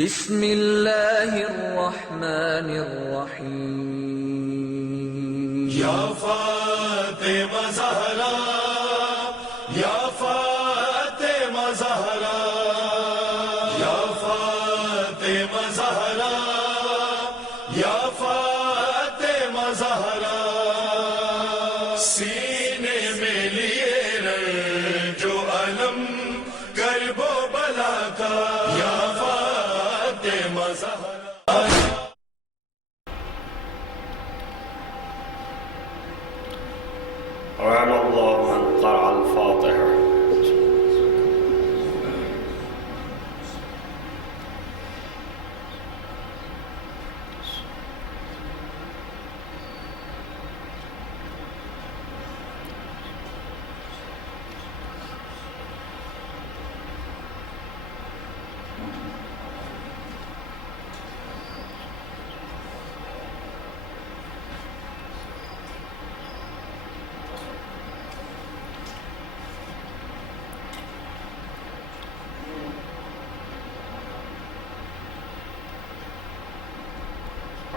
بسم اللہ الرحمن الرحیم یا فاطمہ زہرا، یا فاطمہ زہرا، یا فاطمہ زہرا، یا فاطمہ زہرا، سینے میں لیے رنج و علم کرب و بلا کا، یا فاطمہ زہرا۔ رحم الله من قرأ الفاتحة.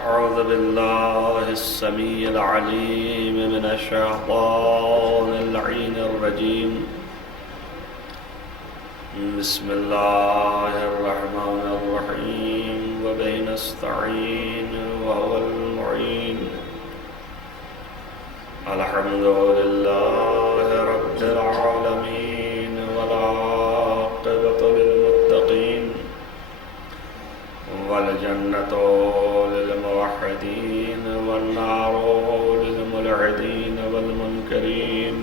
أعوذ بالله السميع العليم من الشيطان اللعين الرجيم. بسم الله الرحمن الرحيم وبه نستعين وهو المعين. الحمد لله رب العالمين والعاقبة للمتقين والجنة للموحدين والنار للملحدين والمنكرين.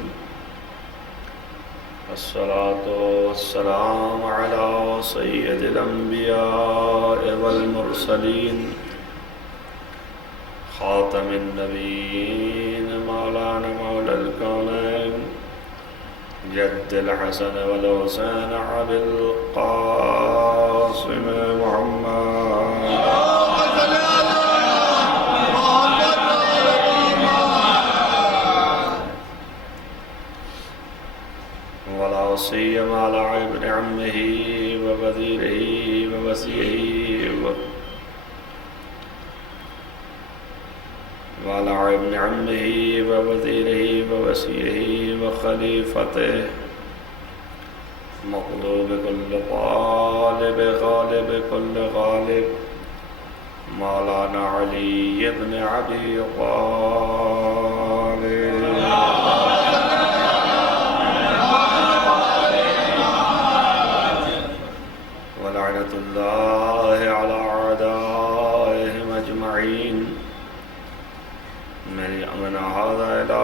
الصلاة والسلام على سيد الأنبياء والمرسلين خاتم النبيين مولانا مولى الكونين جد الحسن والحسين أبي القاسم محمد ولا سيما على ابن عمه ووزيره ووصيه وعلى ابن عمه ووزيره ووصيه وخليفته مغلوب كل طالب غالب كل غالب مولانا علي بن أبي طالب ولعنة الله على أعدائهم أجمعين من هذا إلى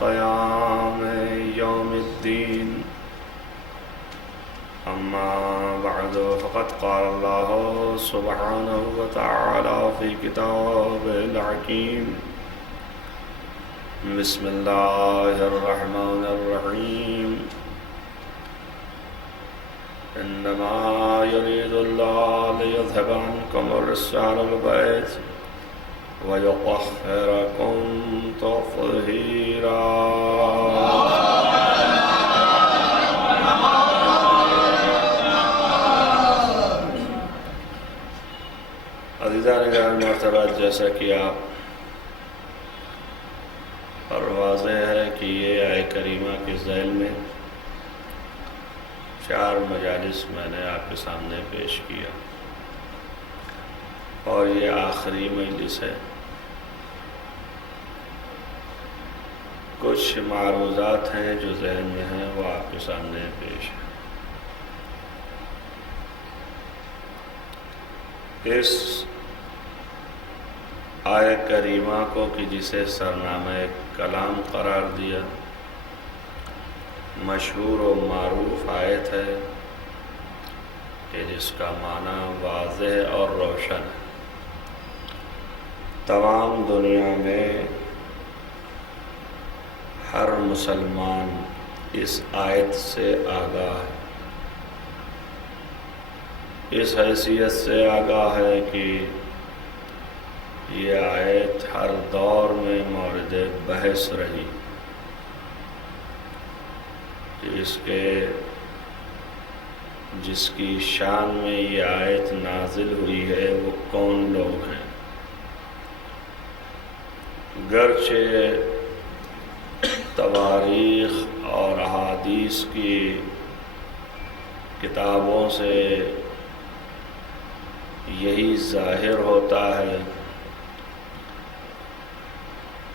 قيام يوم الدين. أما بعد فقد قال الله سبحانه وتعالى في كتابه الحكيم. بسم الله الرحمن الرحيم. إنما يريد الله ليذهب عنكم الرجس أهل البيت ويطهركم تطهيرا. عزیزان گرامی مرتبہ، جیسا کہ آپ پر واضح ہے کہ یہ آیت کریمہ کے ذیل میں 4 مجالس میں نے آپ کے سامنے پیش کیا اور یہ آخری مجلس ہے. کچھ معروضات ہیں جو ذہن میں ہیں، وہ آپ کے سامنے پیش ہے. اس آیت کریمہ کو کہ جسے سرنامہ کلام قرار دیا، مشہور و معروف آیت ہے کہ جس کا معنی واضح اور روشن ہے. تمام دنیا میں ہر مسلمان اس آیت سے آگاہ ہے، اس حیثیت سے آگاہ ہے کہ یہ آیت ہر دور میں مورد بحث رہی. اس کے جس کی شان میں یہ آیت نازل ہوئی ہے وہ کون لوگ ہیں؟ گرچہ تواریخ اور احادیث کی کتابوں سے یہی ظاہر ہوتا ہے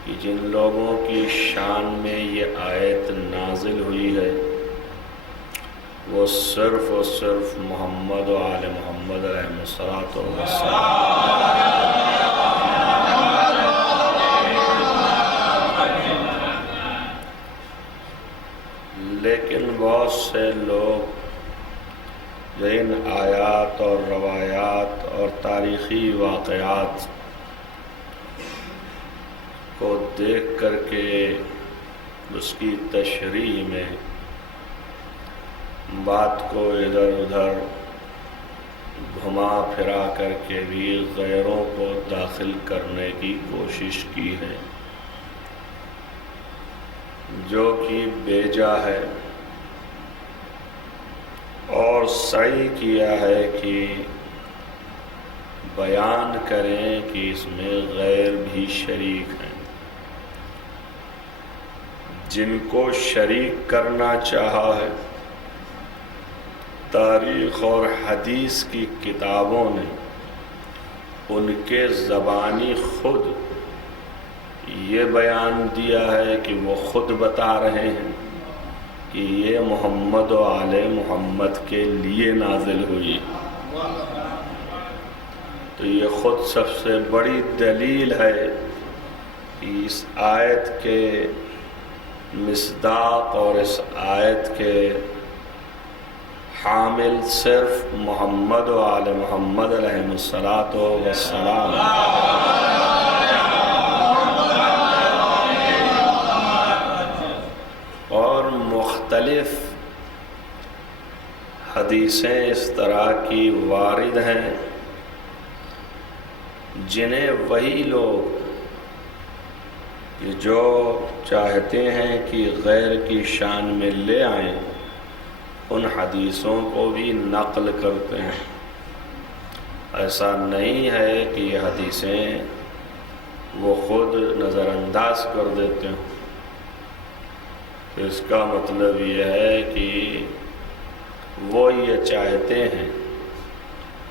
کہ جن لوگوں کی شان میں یہ آیت نازل ہوئی ہے وہ صرف اور صرف محمد و آل محمد علیہ الصلوۃ والسلام، لیکن بہت سے لوگ جو ان آیات اور روایات اور تاریخی واقعات کو دیکھ کر کے اس کی تشریح میں بات کو ادھر ادھر گھما پھرا کر کے بھی غیروں کو داخل کرنے کی کوشش کی ہے، جو کہ بیجا ہے، اور سعی کیا ہے کہ بیان کریں کہ اس میں غیر بھی شریک ہیں۔ جن کو شریک کرنا چاہا ہے تاریخ اور حدیث کی کتابوں نے ان کے زبانی خود یہ بیان دیا ہے کہ وہ خود بتا رہے ہیں کہ یہ محمد و آل محمد کے لیے نازل ہوئی، تو یہ خود سب سے بڑی دلیل ہے کہ اس آیت کے مصداق اور اس آیت کے حامل صرف محمد و آل محمد علیہ الصلوۃ والسلام، اور مختلف حدیثیں اس طرح کی وارد ہیں جنہیں وہی لوگ کہ جو چاہتے ہیں کہ غیر کی شان میں لے آئیں ان حدیثوں کو بھی نقل کرتے ہیں۔ ایسا نہیں ہے کہ یہ حدیثیں وہ خود نظر انداز کر دیتے ہیں، اس کا مطلب یہ ہے کہ وہ یہ چاہتے ہیں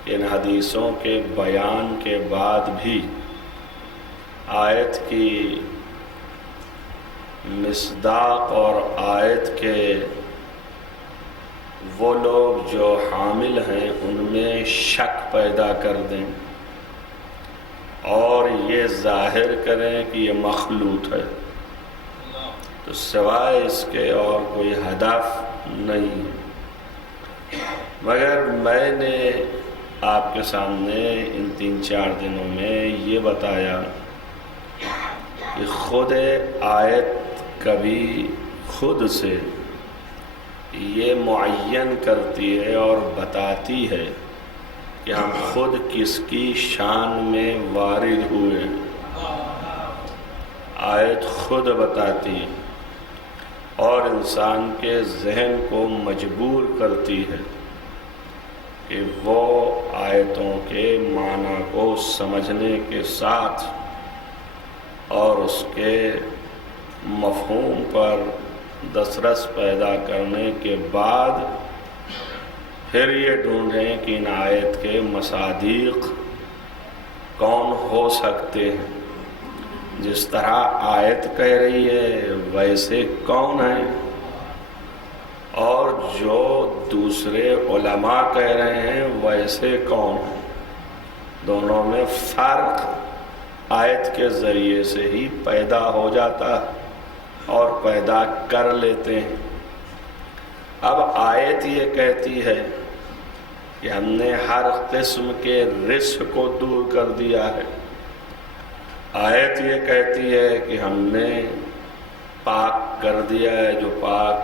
کہ ان حدیثوں کے بیان کے بعد بھی آیت کی مصداق اور آیت کے وہ لوگ جو حامل ہیں ان میں شک پیدا کر دیں اور یہ ظاہر کریں کہ یہ مخلوط ہے، تو سوائے اس کے اور کوئی ہدف نہیں ہے۔ مگر میں نے آپ کے سامنے ان 3-4 دنوں میں یہ بتایا کہ خود آیت کبھی خود سے یہ معین کرتی ہے اور بتاتی ہے کہ ہم خود کس کی شان میں وارد ہوئے، آیت خود بتاتی ہے اور انسان کے ذہن کو مجبور کرتی ہے کہ وہ آیتوں کے معنی کو سمجھنے کے ساتھ اور اس کے مفہوم پر دسترس پیدا کرنے کے بعد پھر یہ ڈھونڈیں کہ ان آیت کے مصادیق کون ہو سکتے ہیں، جس طرح آیت کہہ رہی ہے ویسے کون ہیں، اور جو دوسرے علماء کہہ رہے ہیں ویسے کون ہیں۔ دونوں میں فرق آیت کے ذریعے سے ہی پیدا ہو جاتا ہے اور پیدا کر لیتے ہیں۔ اب آیت یہ کہتی ہے کہ ہم نے ہر قسم کے رزق کو دور کر دیا ہے، آیت یہ کہتی ہے کہ ہم نے پاک کر دیا ہے جو پاک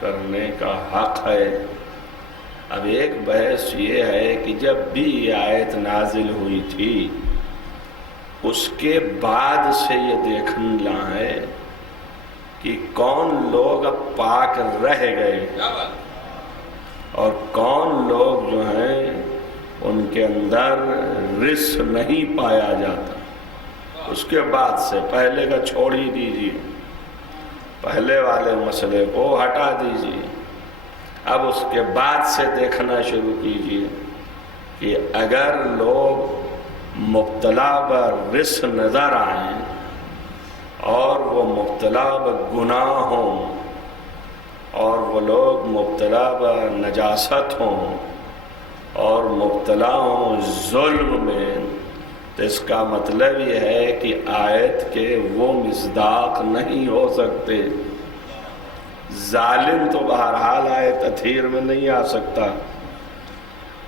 کرنے کا حق ہے۔ اب ایک بحث یہ ہے کہ جب بھی یہ آیت نازل ہوئی تھی اس کے بعد سے یہ دیکھنا ہے کہ کون لوگ اب پاک رہ گئے اور کون لوگ جو ہیں ان کے اندر رزق نہیں پایا جاتا. اس کے بعد سے پہلے کا چھوڑ ہی دیجیے، پہلے والے مسئلے کو ہٹا دیجیے. اب اس کے بعد سے دیکھنا شروع کیجیے کہ اگر لوگ مبتلا برزق نظر آئیں اور وہ مبتلا بگناہ ہوں اور وہ لوگ مبتلا بنجاست ہوں اور مبتلا ہوں ظلم میں، تو اس کا مطلب یہ ہے کہ آیت کے وہ مصداق نہیں ہو سکتے. ظالم تو بہرحال آیت تطہیر میں نہیں آ سکتا.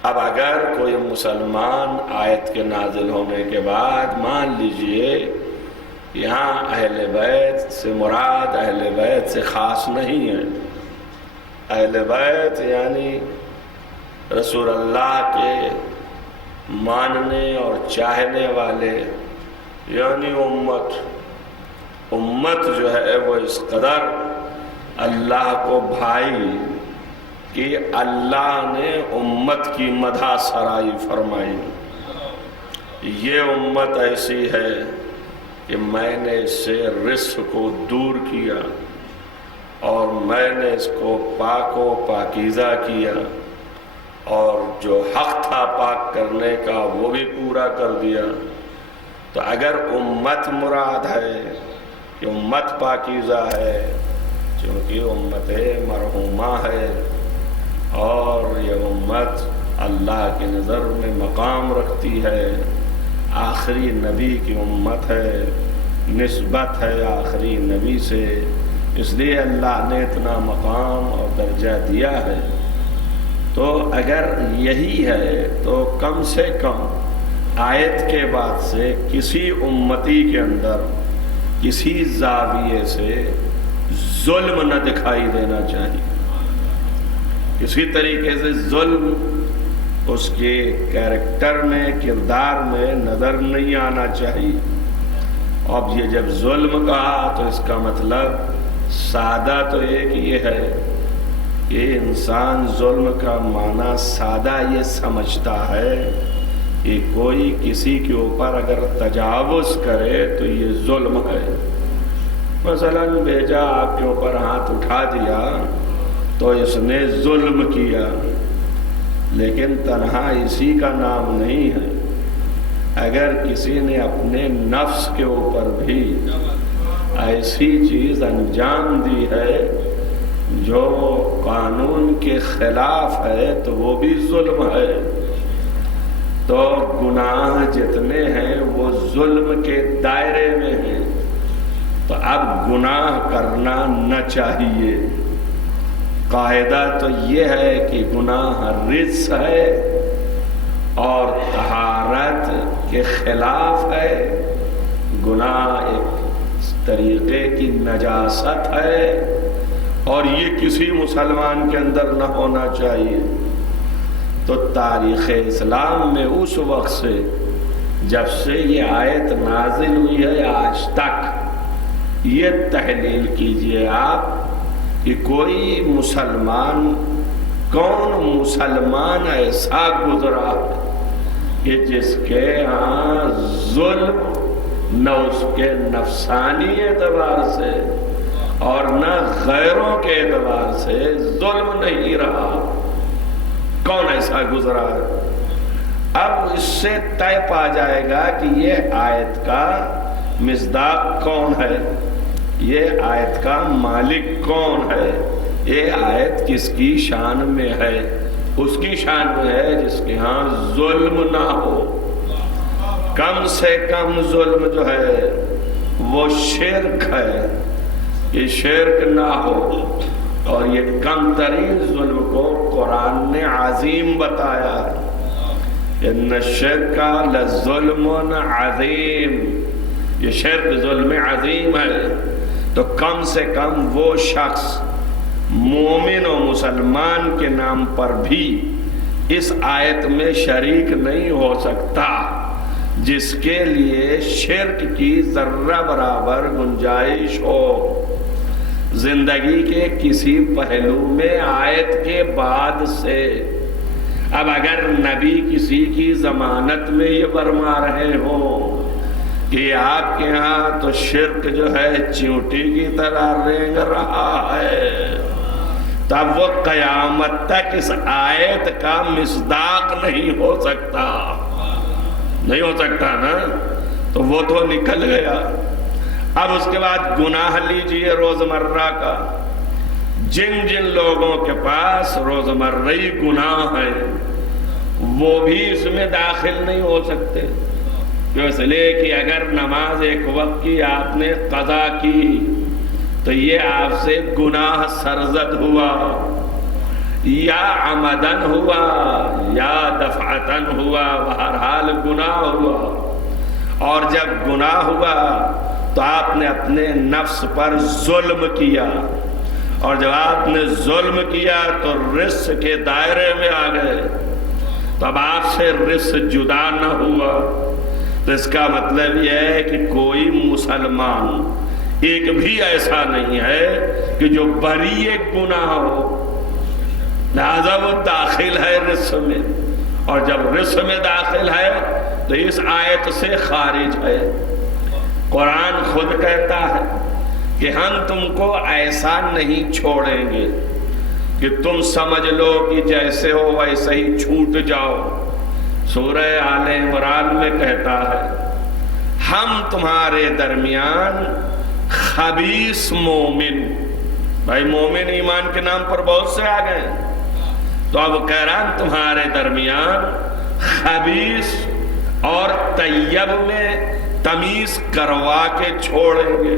اب اگر کوئی مسلمان آیت کے نازل ہونے کے بعد مان لیجئے یہاں اہل بیت سے مراد اہل بیت سے خاص نہیں ہے، اہل بیت یعنی رسول اللہ کے ماننے اور چاہنے والے، یعنی امت جو ہے وہ اس قدر اللہ کو بھائی کہ اللہ نے امت کی مدح سرائی فرمائی. یہ امت ایسی ہے کہ میں نے اس سے رزق کو دور کیا اور میں نے اس کو پاک و پاکیزہ کیا اور جو حق تھا پاک کرنے کا وہ بھی پورا کر دیا. تو اگر امت مراد ہے کہ امت پاکیزہ ہے، چونکہ امت مرحومہ ہے اور یہ امت اللہ کی نظر میں مقام رکھتی ہے، آخری نبی کی امت ہے، نسبت ہے آخری نبی سے، اس لیے اللہ نے اتنا مقام اور درجہ دیا ہے. تو اگر یہی ہے تو کم سے کم آیت کے بعد سے کسی امتی کے اندر کسی زاویے سے ظلم نہ دکھائی دینا چاہیے. کسی طریقے سے ظلم اس کے کیریکٹر میں، کردار میں نظر نہیں آنا چاہیے. اب یہ جب ظلم کہا تو اس کا مطلب سادہ تو ایک یہ ہے کہ انسان ظلم کا معنی سادہ یہ سمجھتا ہے کہ کوئی کسی کے اوپر اگر تجاوز کرے تو یہ ظلم ہے. مثلا بیجا آپ کے اوپر ہاتھ اٹھا دیا تو اس نے ظلم کیا، لیکن تنہا اسی کا نام نہیں ہے. اگر کسی نے اپنے نفس کے اوپر بھی ایسی چیز انجام دی ہے جو قانون کے خلاف ہے تو وہ بھی ظلم ہے. تو گناہ جتنے ہیں وہ ظلم کے دائرے میں ہیں. تو اب گناہ کرنا نہ چاہیے. قاعدہ تو یہ ہے کہ گناہ رجس ہے اور طہارت کے خلاف ہے. گناہ ایک طریقے کی نجاست ہے اور یہ کسی مسلمان کے اندر نہ ہونا چاہیے. تو تاریخ اسلام میں اس وقت سے جب سے یہ آیت نازل ہوئی ہے آج تک یہ تحلیل کیجئے آپ کہ کوئی مسلمان، کون مسلمان ایسا گزرا کہ جس کے ہاں ظلم نہ اس کے نفسانی اعتبار سے اور نہ غیروں کے اعتبار سے ظلم نہیں رہا. کون ایسا گزرا ہے؟ اب اس سے طے پا جائے گا کہ یہ آیت کا مصداق کون ہے، یہ آیت کا مالک کون ہے، یہ آیت کس کی شان میں ہے. اس کی شان میں ہے جس کے ہاں ظلم نہ ہو. کم سے کم ظلم جو ہے وہ شرک ہے، یہ شرک نہ ہو. اور یہ کم ترین ظلم کو قرآن نے عظیم بتایا ہے. ان الشرک لظلم عظیم، یہ شرک ظلم عظیم ہے. تو کم سے کم وہ شخص مومن و مسلمان کے نام پر بھی اس آیت میں شریک نہیں ہو سکتا جس کے لیے شرک کی ذرہ برابر گنجائش ہو. زندگی کے کسی پہلو میں آیت کے بعد سے. اب اگر نبی کسی کی ضمانت میں یہ فرما رہے ہوں کہ آپ کے ہاں تو شرک جو ہے چیونٹی کی طرح رینگ رہا ہے، تب وہ قیامت تک اس آیت کا مصداق نہیں ہو سکتا. نہیں ہو سکتا نا، تو وہ تو نکل گیا. اب اس کے بعد گناہ لیجئے روزمرہ کا. جن جن لوگوں کے پاس روزمرہی گناہ ہیں وہ بھی اس میں داخل نہیں ہو سکتے. کیوں؟ اس لیے کہ اگر نماز ایک وقت کی آپ نے قضا کی تو یہ آپ سے گناہ سرزد ہوا، یا عمدن ہوا یا دفعتن ہوا، بہرحال گناہ ہوا. اور جب گناہ ہوا تو آپ نے اپنے نفس پر ظلم کیا، اور جب آپ نے ظلم کیا تو رس کے دائرے میں آ گئے. تو اب آپ سے رس جدا نہ ہوا. تو اس کا مطلب یہ ہے کہ کوئی مسلمان ایک بھی ایسا نہیں ہے کہ جو بری گناہ ہو، لہذا وہ داخل ہے رس میں. اور جب رس میں داخل ہے تو اس آیت سے خارج ہے. قرآن خود کہتا ہے کہ ہم تم کو ایسا نہیں چھوڑیں گے کہ تم سمجھ لو کہ جیسے ہو ویسے ہی چھوٹ جاؤ. سورہ آل عمران میں کہتا ہے ہم تمہارے درمیان خبیث مومن، بھائی مومن ایمان کے نام پر بہت سے آ گئے، تو اب کہہ رہا ہم تمہارے درمیان خبیث اور طیب میں تمیز کروا کے چھوڑیں گے.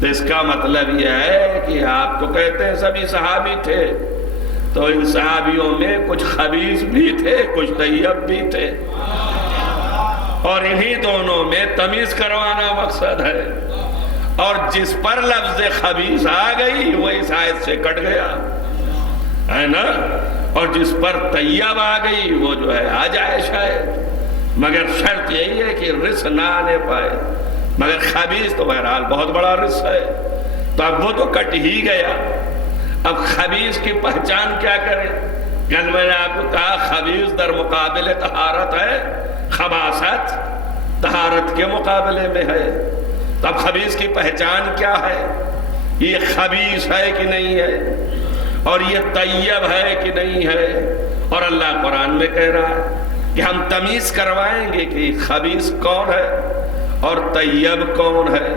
تو اس کا مطلب یہ ہے کہ آپ تو کہتے ہیں سبھی صحابی تھے، تو ان صحابیوں میں کچھ خبیث بھی تھے کچھ طیب بھی تھے، اور انہی دونوں میں تمیز کروانا مقصد ہے. اور جس پر لفظ خبیث آ گئی وہ اس آیت سے کٹ گیا ہے نا، اور جس پر طیب آ گئی وہ جو ہے آ جائے شاید، مگر شرط یہی ہے کہ رس نہ آنے پائے. مگر خبیث تو بہرحال بہت بڑا رس ہے، تو اب وہ تو کٹ ہی گیا. اب خبیث کی پہچان کیا کریں؟ کل میں نے آپ کو کہا خبیث در مقابل طہارت ہے، خباثت طہارت کے مقابلے میں ہے. تو اب خبیث کی پہچان کیا ہے؟ یہ خبیث ہے کہ نہیں ہے، اور یہ طیب ہے کہ نہیں ہے. اور اللہ قرآن میں کہہ رہا ہے کہ ہم تمیز کروائیں گے کہ خبیث کون ہے اور طیب کون ہے.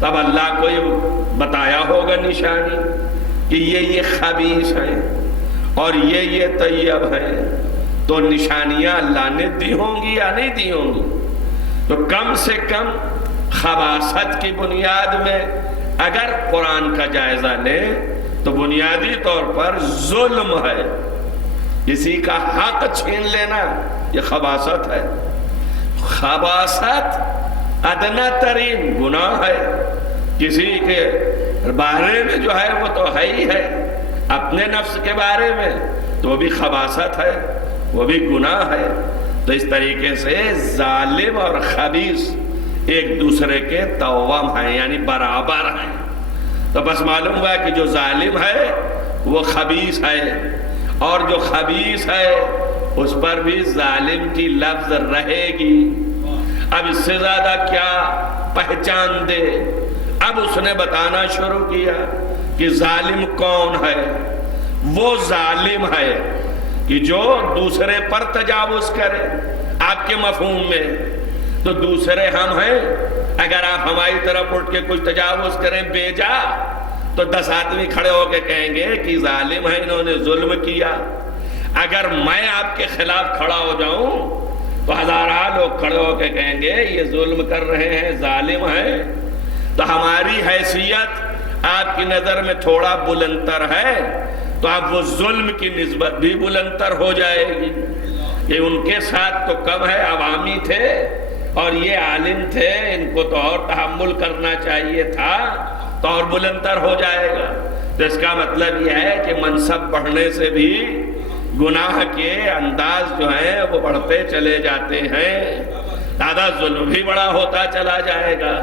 تب اللہ کو یہ بتایا ہوگا نشانی کہ یہ خبیث ہے اور یہ طیب ہے. تو نشانیاں اللہ نے دی ہوں گی یا نہیں دی ہوں گی؟ تو کم سے کم خباثت کی بنیاد میں اگر قرآن کا جائزہ لیں تو بنیادی طور پر ظلم ہے. کسی کا حق چھین لینا یہ خباثت ہے. خباثت ادنا ترین گناہ ہے. کسی کے بارے میں جو ہے وہ تو ہے ہی ہے، اپنے نفس کے بارے میں تو وہ بھی خباثت ہے، وہ بھی گناہ ہے. تو اس طریقے سے ظالم اور خبیث ایک دوسرے کے توام ہیں، یعنی برابر ہیں. تو بس معلوم ہوا کہ جو ظالم ہے وہ خبیث ہے، اور جو خبیث ہے اس پر بھی ظالم کی لفظ رہے گی. اب اس سے زیادہ کیا پہچان دے؟ اب اس نے بتانا شروع کیا کہ ظالم کون ہے. وہ ظالم ہے کہ جو دوسرے پر تجاوز کرے. آپ کے مفہوم میں تو دوسرے ہم ہیں. اگر آپ ہماری طرف اٹھ کے کچھ تجاوز کریں بے جا تو 10 آدمی کھڑے ہو کے کہیں گے کہ ظالم ہے، انہوں نے ظلم کیا. اگر میں آپ کے خلاف کھڑا ہو جاؤں تو ہزارہ لوگ کھڑے ہو کے کہیں گے یہ ظلم کر رہے ہیں، ظالم ہیں. تو ہماری حیثیت آپ کی نظر میں تھوڑا بلندتر ہے تو اب وہ ظلم کی نسبت بھی بلندتر ہو جائے گی. یہ ان کے ساتھ تو کم ہے، عوامی تھے اور یہ عالم تھے، ان کو تو اور تحمل کرنا چاہیے تھا، تو اور بلندتر ہو جائے گا. تو اس کا مطلب یہ ہے کہ منصب بڑھنے سے بھی گناہ کے انداز جو ہیں وہ بڑھتے چلے جاتے ہیں. دادا ظلم بھی بڑا ہوتا چلا جائے گا.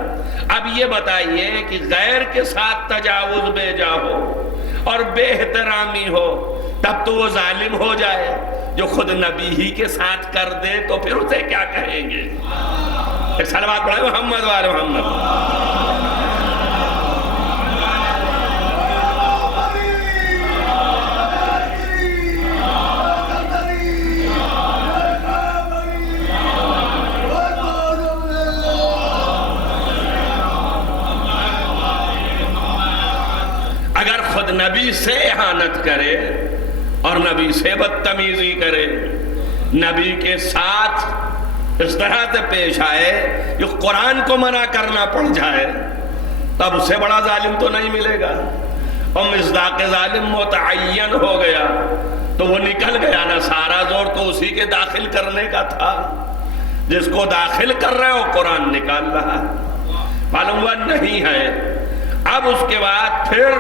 اب یہ بتائیے کہ غیر کے ساتھ تجاوز بے جا ہو اور بے احترامی ہو تب تو وہ ظالم ہو جائے، جو خود نبی ہی کے ساتھ کر دے تو پھر اسے کیا کہیں گے؟ ایک صلوات پڑھیں محمد وآل محمد۔ اگر خود نبی سے اہانت کرے اور نبی سے بدتمیزی کرے، نبی کے ساتھ اس طرح سے پیش آئے جو قرآن کو منع کرنا پڑ جائے، تب اس سے بڑا ظالم تو نہیں ملے گا۔ اور مصداق ظالم متعین ہو گیا تو وہ نکل گیا نا، سارا زور تو اسی کے داخل کرنے کا تھا۔ جس کو داخل کر رہے ہو قرآن نکال رہا، معلوم ہوا نہیں ہے۔ اب اس کے بعد پھر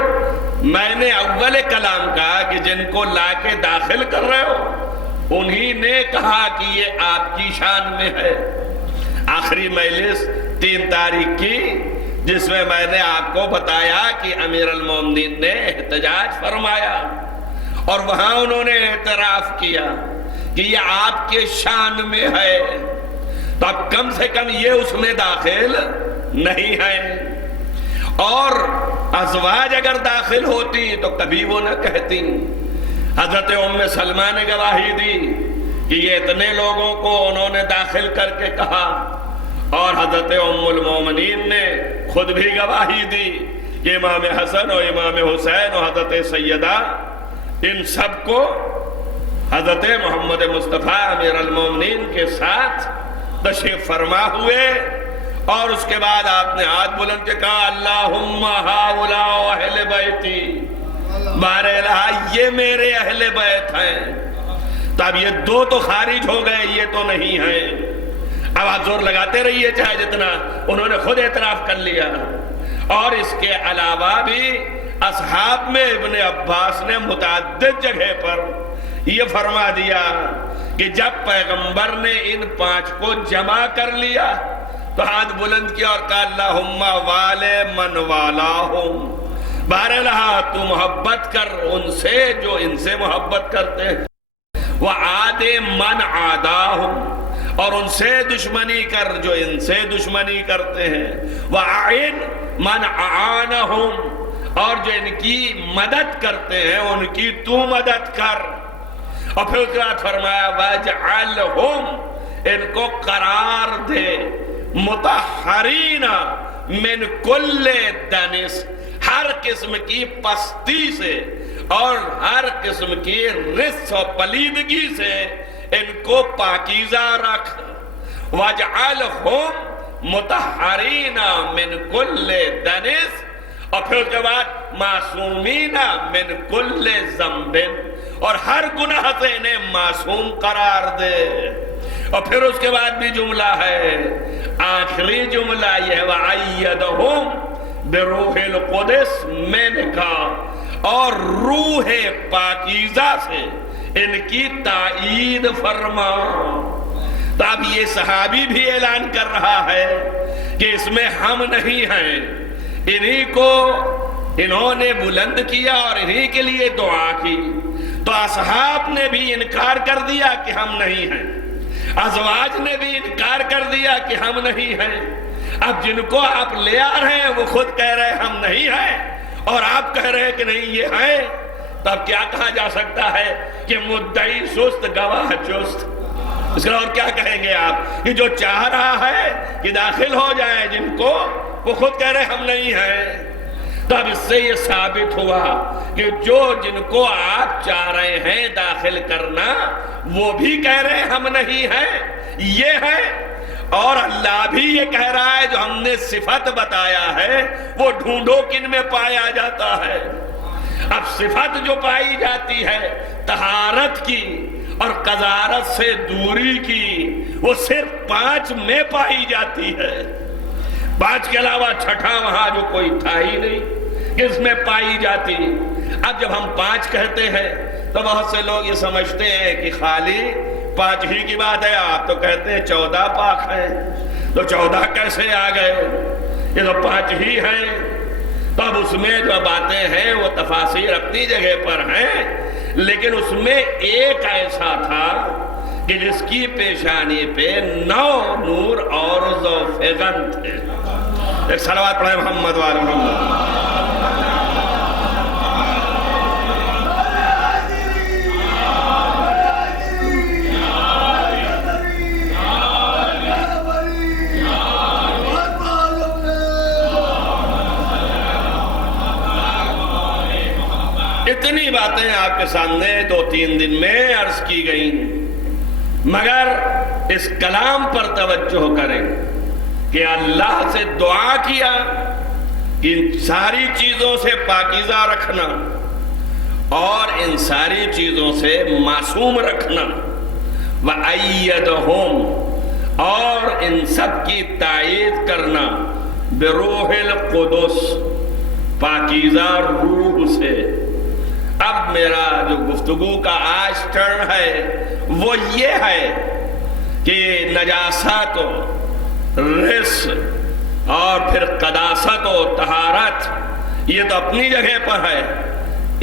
میں نے اول کلام کہا کہ جن کو لا کے داخل کر رہے ہو انہی نے کہا کہ یہ آپ کی شان میں ہے۔ آخری مجلس 3 تاریخ کی، جس میں میں نے آپ کو بتایا کہ امیر المومنین نے احتجاج فرمایا اور وہاں انہوں نے اعتراف کیا کہ یہ آپ کے شان میں ہے، تو اب کم سے کم یہ اس میں داخل نہیں ہے۔ اور ازواج اگر داخل ہوتی تو کبھی وہ نہ کہتی۔ حضرت ام سلمہ نے گواہی دی کہ یہ اتنے لوگوں کو انہوں نے داخل کر کے کہا، اور حضرت ام المومنین نے خود بھی گواہی دی کہ امام حسن اور امام حسین اور حضرت سیدہ ان سب کو حضرت محمد مصطفیٰ امیر المومنین کے ساتھ تشریف فرما ہوئے، اور اس کے بعد آپ نے ہاتھ بلند کے کہا اللہم ہاؤلاء اہل بیتی، بار الہ یہ میرے اہل بیت ہیں۔ تو اب یہ 2 تو خارج ہو گئے، یہ تو نہیں ہیں۔ اب آپ زور لگاتے رہیے چاہے جتنا، انہوں نے خود اعتراف کر لیا۔ اور اس کے علاوہ بھی اصحاب میں ابن عباس نے متعدد جگہ پر یہ فرما دیا کہ جب پیغمبر نے ان 5 کو جمع کر لیا تو ہاتھ بلند کیا اور کہا اللہم والے من والاہم، بہرحال تو محبت کر ان سے جو ان سے محبت کرتے ہیں، وعادِ من عاداہم، اور ان سے دشمنی کر جو ان سے دشمنی کرتے ہیں، وعین من اعانہم، اور جو ان کی مدد کرتے ہیں ان کی تو مدد کر۔ اور پھر اس کے بعد فرمایا وَاجْعَلْهُمْ، ان کو قرار دے مطہرین من کل دنس، ہر قسم کی پستی سے اور ہر قسم کی رس و پلیدگی سے ان کو پاکیزہ رکھ۔ وَاجْعَلْهُمْ مطہرین من کل دنس، اور پھر اس کے بعد معصومین من کل ذنب، اور ہر گناہ سے انہیں معصوم قرار دے۔ اور پھر اس کے بعد بھی جملہ ہے، آخری جملہ یہ وَأَيَّدَهُمْ بِرُوحِ الْقُدُسِ مِنْكَ، اور روح پاکیزہ سے ان کی تائید فرما۔ تو اب یہ صحابی بھی اعلان کر رہا ہے کہ اس میں ہم نہیں ہیں، انہی کو انہوں نے بلند کیا اور انہی کے لیے دعا کی۔ تو اصحاب نے بھی انکار کر دیا کہ ہم نہیں ہیں، ازواج نے بھی انکار کر دیا کہ ہم نہیں ہیں۔ اب جن کو آپ لے آ رہے ہیں وہ خود کہہ رہے ہیں ہم نہیں ہیں، اور آپ کہہ رہے ہیں کہ نہیں یہ ہیں، تو اب کیا کہا جا سکتا ہے کہ مدعی سست گواہ چست۔ اس کے اور کیا کہیں گے آپ کہ جو چاہ رہا ہے کہ داخل ہو جائیں جن کو، وہ خود کہہ رہے ہم نہیں ہیں۔ تب اس سے یہ ثابت ہوا کہ جو جن کو آپ چاہ رہے ہیں داخل کرنا وہ بھی کہہ رہے ہیں ہم نہیں ہیں، یہ ہے۔ اور اللہ بھی یہ کہہ رہا ہے جو ہم نے صفت بتایا ہے وہ ڈھونڈو کن میں پایا جاتا ہے۔ اب صفت جو پائی جاتی ہے طہارت کی اور قذارت سے دوری کی، وہ صرف 5 میں پائی جاتی ہے۔ 5 کے علاوہ چھٹا وہاں جو کوئی تھا ہی نہیں اس میں پائی جاتی۔ اب جب ہم 5 کہتے ہیں تو بہت سے لوگ یہ سمجھتے ہیں کہ خالی 5 ہی کی بات ہے، آپ تو کہتے ہیں 14 پاک ہیں، تو 14 کیسے آ گئے؟ یہ تو 5 ہی ہیں. تو اب اس میں جو باتیں ہیں وہ تفاسیر اپنی جگہ پر ہیں، لیکن اس میں ایک ایسا تھا کہ جس کی پیشانی پہ 9 نور اور ذوفغن تھے. ایک صلوات پڑھیں محمد وآل محمد. اتنی باتیں آپ کے سامنے 2-3 دن میں عرض کی گئیں، مگر اس کلام پر توجہ کریں کہ اللہ سے دعا کیا کہ ان ساری چیزوں سے پاکیزہ رکھنا اور ان ساری چیزوں سے معصوم رکھنا، وَأَيَّدَهُمْ، اور ان سب کی تائید کرنا بروح القدس، پاکیزہ روح سے. اب میرا جو گفتگو کا آج ٹرن ہے وہ یہ ہے کہ نجاست و رس اور پھر قداست و طہارت یہ تو اپنی جگہ پر ہے.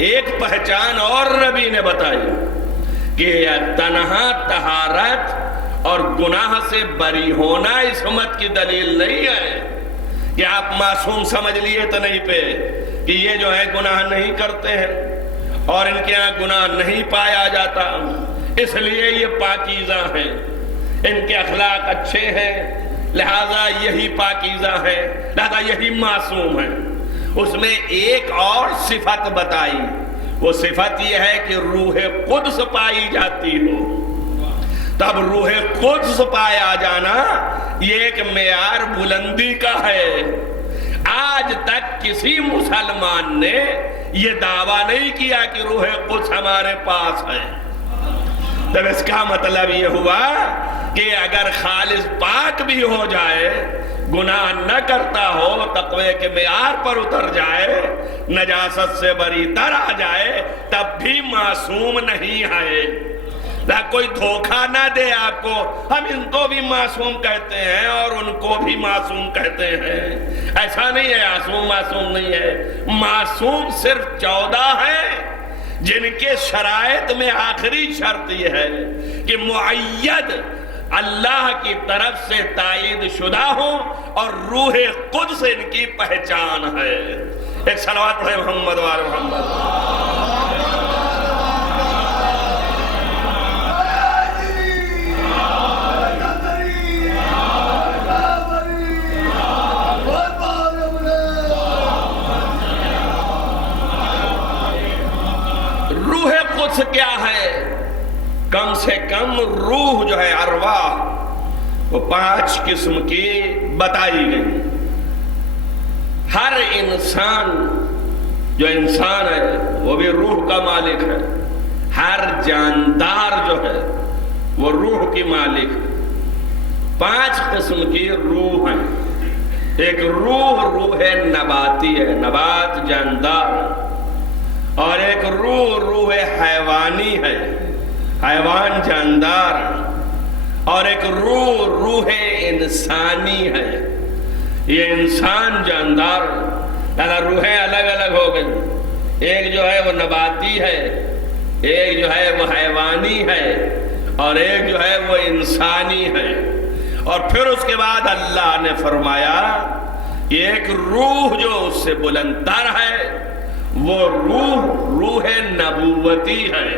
ایک پہچان اور نبی نے بتائی کہ تنہا طہارت اور گناہ سے بری ہونا عصمت کی دلیل نہیں ہے کہ آپ معصوم سمجھ لیے تو نہیں پہ کہ یہ جو ہے گناہ نہیں کرتے ہیں اور ان کے یہاں گناہ نہیں پایا جاتا، اس لیے یہ پاکیزہ ہیں، ان کے اخلاق اچھے ہیں، لہذا یہی پاکیزہ ہے، لہذا یہی معصوم ہے. اس میں ایک اور صفت بتائی، وہ صفت یہ ہے کہ روح قدس پائی جاتی ہو. تب روح قدس پایا جانا یہ ایک معیار بلندی کا ہے. آج تک کسی مسلمان نے یہ دعویٰ نہیں کیا کہ روح قدس ہمارے پاس ہے. تب اس کا مطلب یہ ہوا کہ اگر خالص پاک بھی ہو جائے، گناہ نہ کرتا ہو، تقوی کے معیار پر اتر جائے، نجاست سے بری تر آ جائے، تب بھی معصوم نہیں ہے. نہ کوئی دھوکہ نہ دے آپ کو، ہم ان کو بھی معصوم کہتے ہیں اور ان کو بھی معصوم کہتے ہیں. ایسا نہیں ہے معصوم نہیں ہے. معصوم صرف 14 ہیں جن کے شرائط میں آخری شرط یہ ہے کہ معید اللہ کی طرف سے تائید شدہ ہوں اور روح قدس ان کی پہچان ہے. ایک صلوات پڑھیں محمد وآل محمد. کیا ہے؟ کم سے کم روح جو ہے ارواح وہ 5 قسم کی بتائی گئی. ہر انسان جو انسان ہے وہ بھی روح کا مالک ہے. ہر جاندار جو ہے وہ روح کی مالک ہے. 5 قسم کی روح ہیں. ایک روح نباتی ہے، نبات جاندار، اور ایک روح حیوانی ہے، حیوان جاندار، اور ایک روح انسانی ہے، یہ انسان جاندار. روحیں الگ الگ ہو گئی. ایک جو ہے وہ نباتی ہے، ایک جو ہے وہ حیوانی ہے، اور ایک جو ہے وہ انسانی ہے. اور پھر اس کے بعد اللہ نے فرمایا کہ ایک روح جو اس سے بلند تر ہے وہ روح نبوتی ہے.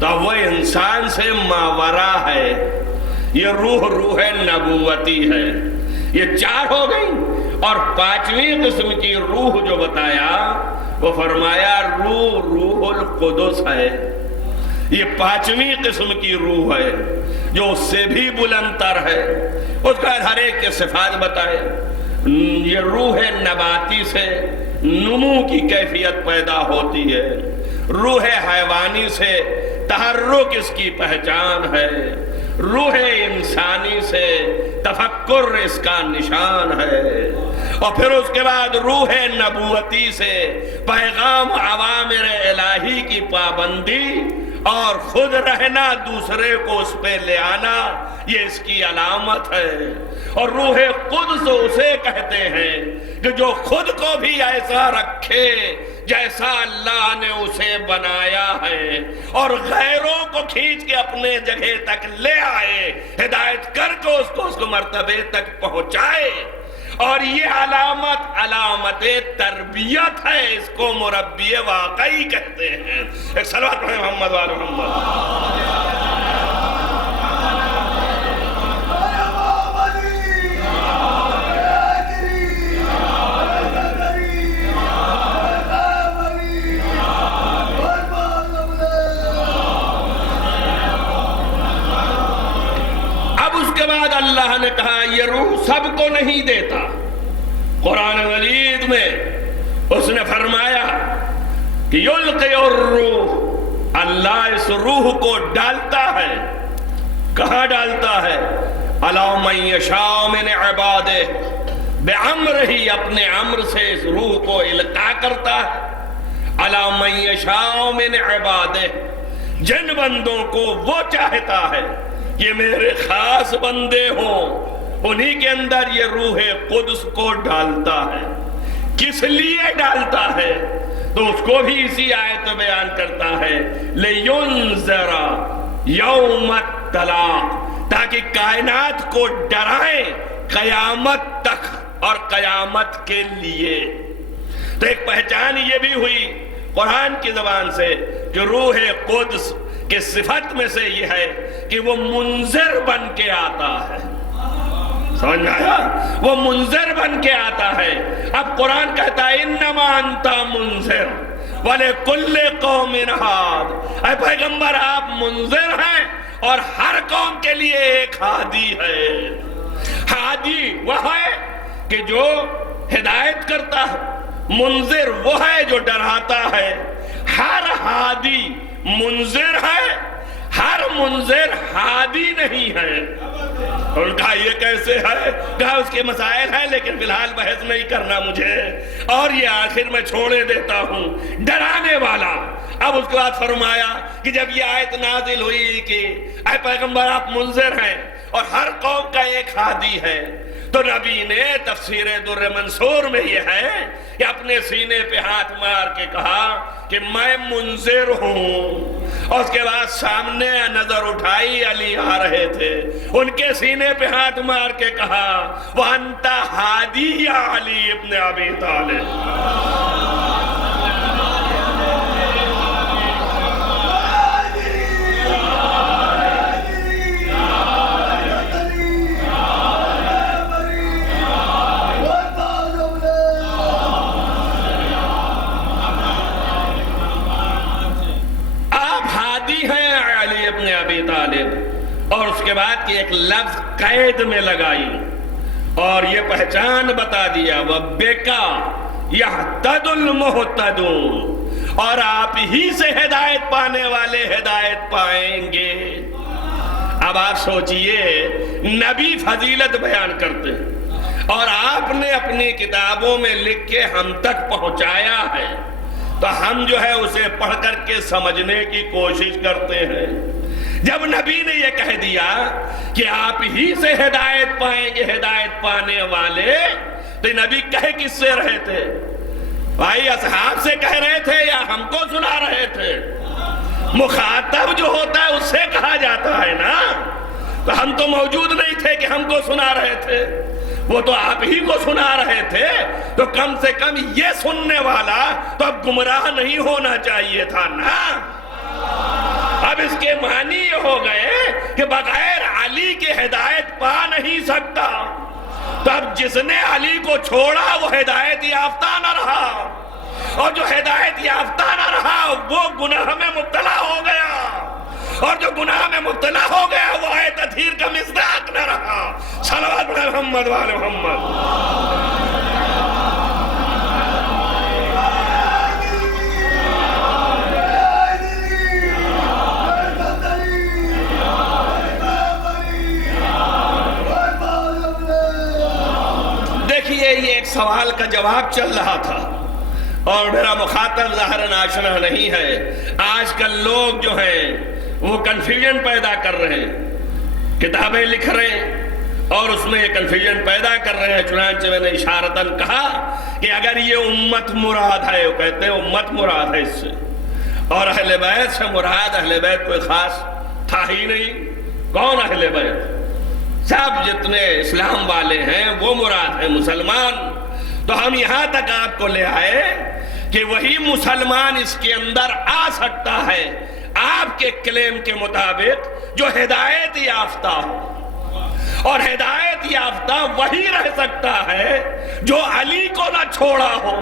تو وہ انسان سے ماورا ہے، یہ روح نبوتی ہے. یہ 4 ہو گئی. اور 5ویں قسم کی روح جو بتایا وہ فرمایا روح القدس ہے. یہ 5ویں قسم کی روح ہے جو اس سے بھی بلند تر ہے. اس کا ہر ایک کے صفات بتائے. یہ روح نباتی سے نمو کی کیفیت پیدا ہوتی ہے. روح حیوانی سے تحرک اس کی پہچان ہے. روح انسانی سے تفکر اس کا نشان ہے. اور پھر اس کے بعد روح نبوتی سے پیغام اوامر الہی کی پابندی اور خود رہنا، دوسرے کو اس پہ لے آنا، یہ اس کی علامت ہے۔ اور روح قدس اسے کہتے ہیں کہ جو خود کو بھی ایسا رکھے جیسا اللہ نے اسے بنایا ہے، اور غیروں کو کھینچ کے اپنے جگہ تک لے آئے، ہدایت کر کے اس کو مرتبے تک پہنچائے۔ اور یہ علامت تربیت ہے، اس کو مربی واقعی کہتے ہیں۔ ایک صلوات پڑھیں محمد وآل محمد۔ اللہ نے کہا یہ روح سب کو نہیں دیتا۔ قرآن مجید میں اس نے فرمایا کہ یلقی الروح، اللہ اس روح کو ڈالتا ہے۔ کہاں ڈالتا ہے؟ علی من یشاء من عبادہ، بعمرہ، اپنے امر سے اس روح کو القاء کرتا ہے۔ علی من یشاء من عبادہ، جن بندوں کو وہ چاہتا ہے یہ میرے خاص بندے ہوں، انہی کے اندر یہ روح قدس کو ڈالتا ہے۔ کس لیے ڈالتا ہے؟ تو اس کو بھی اسی آیت میں بیان کرتا ہے، لِيُنذِرَ يَوْمَ الطَّلَاقِ، تاکہ کائنات کو ڈرائیں قیامت تک اور قیامت کے لیے۔ تو ایک پہچان یہ بھی ہوئی قرآن کی زبان سے کہ روح قدس کہ صفت میں سے یہ ہے کہ وہ منذر بن کے آتا ہے۔ سمجھ میں آیا؟ وہ منذر بن کے آتا ہے۔ اب قرآن کہتا ہے انما انت منذر ولکل قوم ہاد، اے پیغمبر آپ منذر ہیں اور ہر قوم کے لیے ایک ہادی ہے۔ ہادی وہ ہے کہ جو ہدایت کرتا ہے، منذر وہ ہے جو ڈراتا ہے۔ ہر ہادی منذر ہے، ہر منذر ہادی نہیں ہے۔ اور کہا یہ کیسے ہے؟ کہا اس کے مسائل ہیں لیکن فی الحال بحث نہیں کرنا مجھے، اور یہ آخر میں چھوڑے دیتا ہوں۔ ڈرانے والا۔ اب اس کے بعد فرمایا کہ جب یہ آیت نازل ہوئی کہ اے پیغمبر آپ منذر ہیں اور ہر قوم کا ایک ہادی ہے، تو نبی نے تفسیر در منصور میں یہ ہے کہ اپنے سینے پہ ہاتھ مار کے کہا کہ میں منذر ہوں، اور اس کے بعد سامنے نظر اٹھائی علی آ رہے تھے، ان کے سینے پہ ہاتھ مار کے کہا وَأَنْتَ ہادی یا علی ابن ابی طالب۔ اور اس کے بعد کی ایک لفظ قید میں لگائی اور یہ پہچان بتا دیا وَبِكَ يَهْتَدُ الْمُهْتَدُونَ، اور آپ ہی سے ہدایت پانے والے ہدایت پائیں گے۔ اب آپ سوچئے نبی فضیلت بیان کرتے ہیں اور آپ نے اپنی کتابوں میں لکھ کے ہم تک پہنچایا ہے، تو ہم جو ہے اسے پڑھ کر کے سمجھنے کی کوشش کرتے ہیں۔ جب نبی نے یہ کہہ دیا کہ آپ ہی سے ہدایت پائیں گے ہدایت پانے والے، تو نبی کہہ کس سے رہے تھے؟ بھائی اصحاب سے کہہ رہے تھے یا ہم کو سنا رہے تھے؟ مخاطب جو ہوتا ہے اس سے کہا جاتا ہے نا، تو ہم تو موجود نہیں تھے کہ ہم کو سنا رہے تھے، وہ تو آپ ہی کو سنا رہے تھے، تو کم سے کم یہ سننے والا تو اب گمراہ نہیں ہونا چاہیے تھا نا۔ اب اس کے معنی یہ ہو گئے کہ بغیر علی کے ہدایت پا نہیں سکتا، تو اب جس نے علی کو چھوڑا وہ ہدایت یافتہ نہ رہا، اور جو ہدایت یافتہ نہ رہا وہ گناہ میں مبتلا ہو گیا، اور جو گناہ میں مبتلا ہو گیا وہ آیت تطہیر کا مصداق نہ رہا۔ صلوات علی محمد وعلی محمد۔ یہ ایک سوال کا جواب چل رہا تھا، اور میرا مخاطب ظاہراً آشنا نہیں ہے۔ آج کل لوگ جو ہیں وہ کنفیوژن پیدا کر رہے ہیں، کتابیں لکھ رہے ہیں اور اس میں یہ کنفیوژن پیدا کر رہے ہیں۔ چنانچہ میں نے اشارتاً کہا کہ اگر یہ امت مراد ہے، وہ کہتے ہیں امت مراد ہے اس سے، اور اہل بیت سے مراد اہل بیت کوئی خاص تھا ہی نہیں۔ کون اہل بیت؟ سب جتنے اسلام والے ہیں وہ مراد ہیں، مسلمان۔ تو ہم یہاں تک آپ کو لے آئے کہ وہی مسلمان اس کے اندر آ سکتا ہے آپ کے کلیم کے مطابق جو ہدایت یافتہ ہو، اور ہدایت یافتہ وہی رہ سکتا ہے جو علی کو نہ چھوڑا ہو۔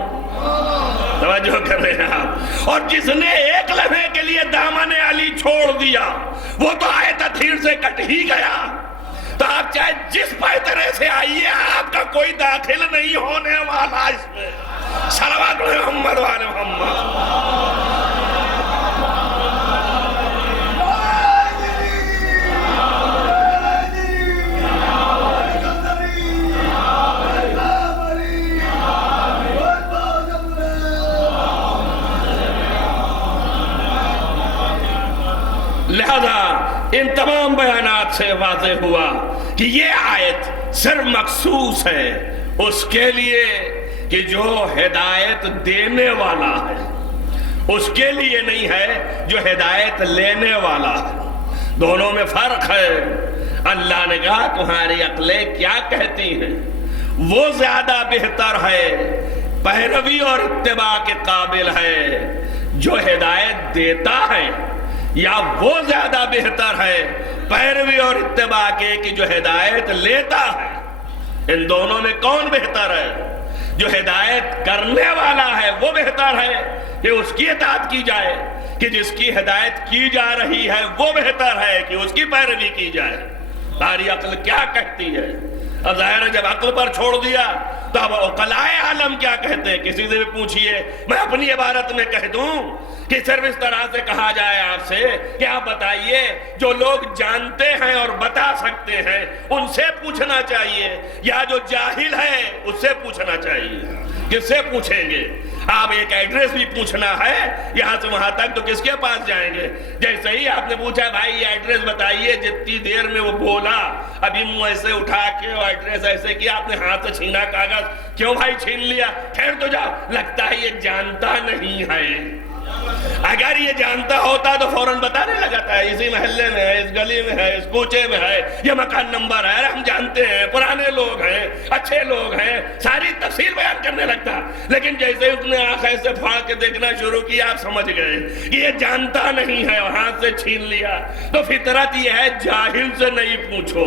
توجہ کر رہے ہیں آپ؟ اور جس نے ایک لمحے کے لیے دامن علی چھوڑ دیا وہ تو آئے تطہیر سے کٹ ہی گیا۔ تو آپ چاہے جس پیترے سے آئیے، آپ کا کوئی داخل نہیں ہونے والا اس میں۔ صلوات محمد وآل محمد۔ لہذا ان تمام بیانات سے واضح ہوا کہ یہ آیت صرف مخصوص ہے اس کے لیے کہ جو ہدایت دینے والا ہے، اس کے لیے نہیں ہے جو ہدایت لینے والا ہے۔ دونوں میں فرق ہے۔ اللہ نے کہا تمہاری عقلیں کیا کہتی ہیں، وہ زیادہ بہتر ہے، پیروی اور اتباع کے قابل ہے جو ہدایت دیتا ہے، یا وہ زیادہ بہتر ہے پیروی اور اتباع کے کہ جو ہدایت لیتا ہے؟ ان دونوں میں کون بہتر ہے؟ جو ہدایت کرنے والا ہے وہ بہتر ہے کہ اس کی اطاعت کی جائے، کہ جس کی ہدایت کی جا رہی ہے وہ بہتر ہے کہ اس کی پیروی کی جائے؟ تاری عقل کیا کہتی ہے؟ اب ظاہر ہے جب عقل پر چھوڑ دیا تو اب عقلائے عالم کیا کہتے ہیں؟ کسی سے بھی پوچھئے، میں اپنی عبارت میں کہہ دوں کہ صرف اس طرح سے کہا جائے آپ سے کہ آپ بتائیے، جو لوگ جانتے ہیں اور بتا سکتے ہیں ان سے پوچھنا چاہیے، یا جو جاہل ہے اس سے پوچھنا چاہیے؟ کس سے پوچھیں گے؟ آپ ایک ایڈریس بھی پوچھنا ہے یہاں سے وہاں تک تو کس کے پاس جائیں گے؟ جیسے ہی آپ نے پوچھا بھائی یہ ایڈریس بتائیے، جتنی دیر میں وہ بولا ابھی منہ ایسے اٹھا کے اور ایڈریس ایسے کیا، آپ نے ہاتھ سے چھینا کاغذ، کیوں بھائی چھین لیا؟ ٹھہر تو جاؤ، لگتا ہے یہ جانتا نہیں ہے۔ اگر یہ جانتا ہوتا تو فوراً بتانے لگتا ہے اسی محلے میں ہے، اس گلی میں ہے، اس کوچے میں ہے، یہ مکان نمبر ہے، ہم جانتے ہیں، پرانے لوگ ہیں، اچھے لوگ ہیں، ساری تفصیل بیان کرنے لگتا۔ لیکن جیسے اس نے آنکھ ایسے پھاڑ کے دیکھنا شروع کیا آپ سمجھ گئے کہ یہ جانتا نہیں ہے اور ہاتھ سے چھین لیا۔ تو فطرت یہ ہے جاہل سے نہیں پوچھو،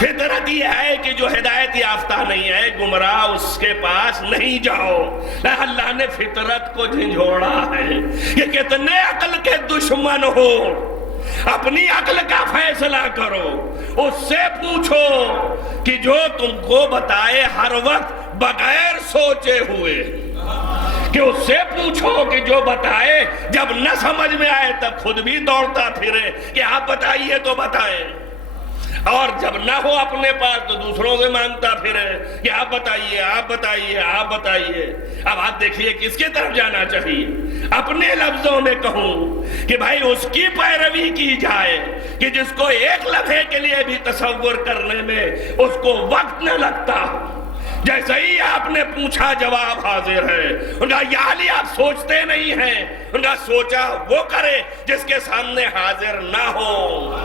فطرت یہ ہے کہ جو ہدایت یافتہ نہیں ہے، گمراہ، اس کے پاس نہیں جاؤ۔ اللہ نے فطرت کو جھنجھوڑا ہے کہ کتنے عقل کے دشمن ہو، اپنی عقل کا فیصلہ کرو، اس سے پوچھو کہ جو تم کو بتائے ہر وقت بغیر سوچے ہوئے، کہ اس سے پوچھو کہ جو بتائے جب نہ سمجھ میں آئے تب خود بھی دوڑتا پھرے کہ آپ بتائیے تو بتائیں، اور جب نہ ہو اپنے پاس تو دوسروں سے مانگتا پھرے کہ آپ بتائیے، آپ بتائیے، آپ بتائیے۔ اب آپ دیکھیے کس کی طرف جانا چاہیے؟ اپنے لفظوں میں کہوں کہ بھائی اس کی پیروی کی جائے کہ جس کو ایک لمحے کے لیے بھی تصور کرنے میں اس کو وقت نہ لگتا۔ جیسے ہی آپ نے پوچھا جواب حاضر ہے۔ ان کا یا علی آپ سوچتے نہیں ہیں، ان کا سوچا وہ کرے جس کے سامنے حاضر نہ ہو۔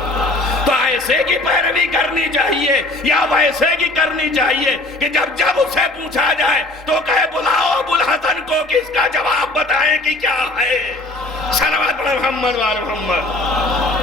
تو ایسے کی پیروی کرنی چاہیے یا ویسے کی کرنی چاہیے کہ جب جب اسے پوچھا جائے تو کہے بلاؤ ابوالحسن کو کہ اس کا جواب بتائیں کہ کیا ہے؟ صلوات محمد وآل محمد۔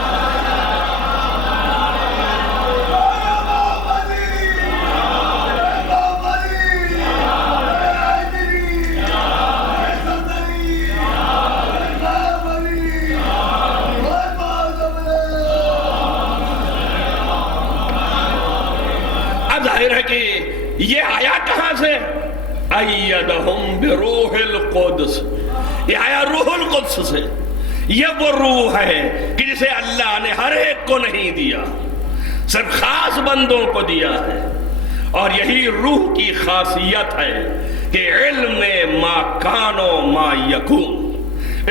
ظاہر ہے کہ یہ آیا کہاں سے؟ ایدہم بروح القدس، یہ آیا روح القدس سے۔ یہ وہ روح ہے کہ جسے اللہ نے ہر ایک کو نہیں دیا، صرف خاص بندوں کو دیا ہے۔ اور یہی روح کی خاصیت ہے کہ علم ما کان و ما یکون۔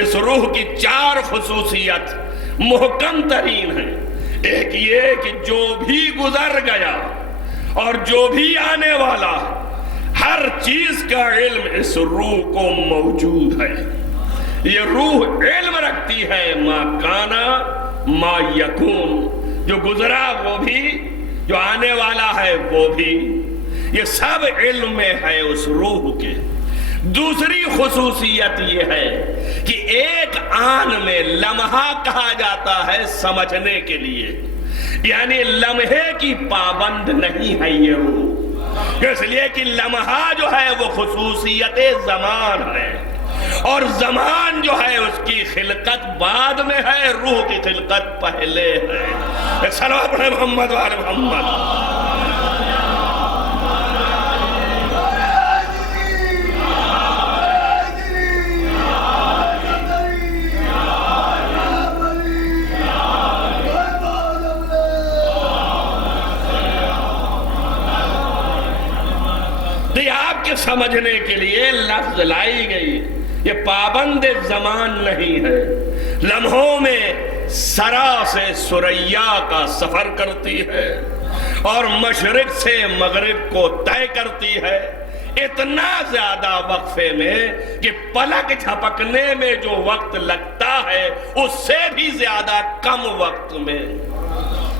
اس روح کی 4 خصوصیت محکم ترین ہیں۔ ایک یہ کہ جو بھی گزر گیا اور جو بھی آنے والا ہر چیز کا علم اس روح کو موجود ہے۔ یہ روح علم رکھتی ہے ما کانا ما یکون، جو گزرا وہ بھی، جو آنے والا ہے وہ بھی، یہ سب علم میں ہے اس روح کے۔ دوسری خصوصیت یہ ہے کہ ایک آن میں لمحہ کہا جاتا ہے سمجھنے کے لیے، یعنی لمحے کی پابند نہیں ہے یہ روح، اس لیے کہ لمحہ جو ہے وہ خصوصیت زمان ہے، اور زمان جو ہے اس کی خلقت بعد میں ہے، روح کی خلقت پہلے ہے۔ صلوات پڑھیں محمد وآل محمد۔ آپ کے سمجھنے کے لیے لفظ لائی گئی، یہ پابند زمان نہیں ہے، لمحوں میں سرا سے ثریا کا سفر کرتی ہے اور مشرق سے مغرب کو طے کرتی ہے، اتنا زیادہ وقفے میں کہ پلک جھپکنے میں جو وقت لگتا ہے اس سے بھی زیادہ کم وقت میں۔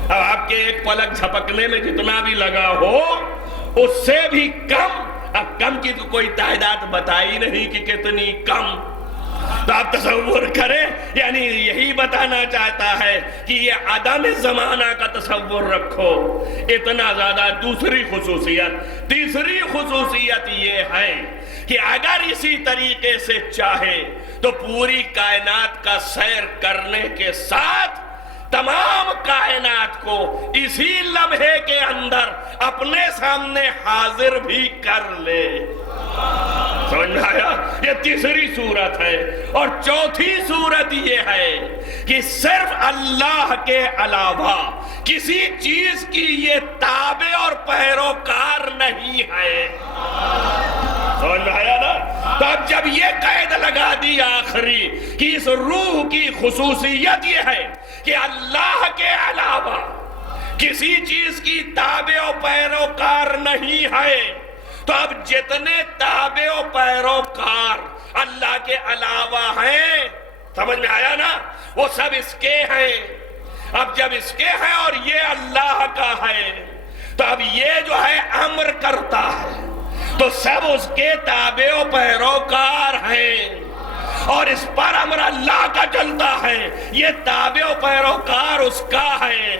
اب آپ کے ایک پلک جھپکنے میں جتنا بھی لگا ہو اس سے بھی کم، اب کم کی تو کوئی تعداد بتائی نہیں کہ کتنی کم، تو آپ تصور کریں، یعنی یہی بتانا چاہتا ہے کہ یہ عدم زمانہ کا تصور رکھو، اتنا زیادہ۔ دوسری خصوصیت، تیسری خصوصیت یہ ہے کہ اگر اسی طریقے سے چاہے تو پوری کائنات کا سیر کرنے کے ساتھ تمام کائنات کو اسی لمحے کے اندر اپنے سامنے حاضر بھی کر لے۔ سمجھ میں آیا؟ یہ تیسری صورت ہے۔ اور چوتھی صورت یہ ہے کہ صرف اللہ کے علاوہ کسی چیز کی یہ تابع اور پیروکار نہیں ہے۔ سمجھ میں آیا نا؟ تو اب جب یہ قید لگا دی آخری کہ اس روح کی خصوصیت یہ ہے کہ اللہ کے علاوہ کسی چیز کی تابع و پیروکار نہیں ہے، تو اب جتنے تابع و پیروکار اللہ کے علاوہ ہیں، سمجھ میں آیا نا، وہ سب اس کے ہیں۔ اب جب اس کے ہیں اور یہ اللہ کا ہے تو اب یہ جو ہے امر کرتا ہے تو سب اس کے تابع و پیروکار ہیں، اور اس پر امر اللہ کا چلتا ہے، یہ تابع و پیروکار اس کا ہے۔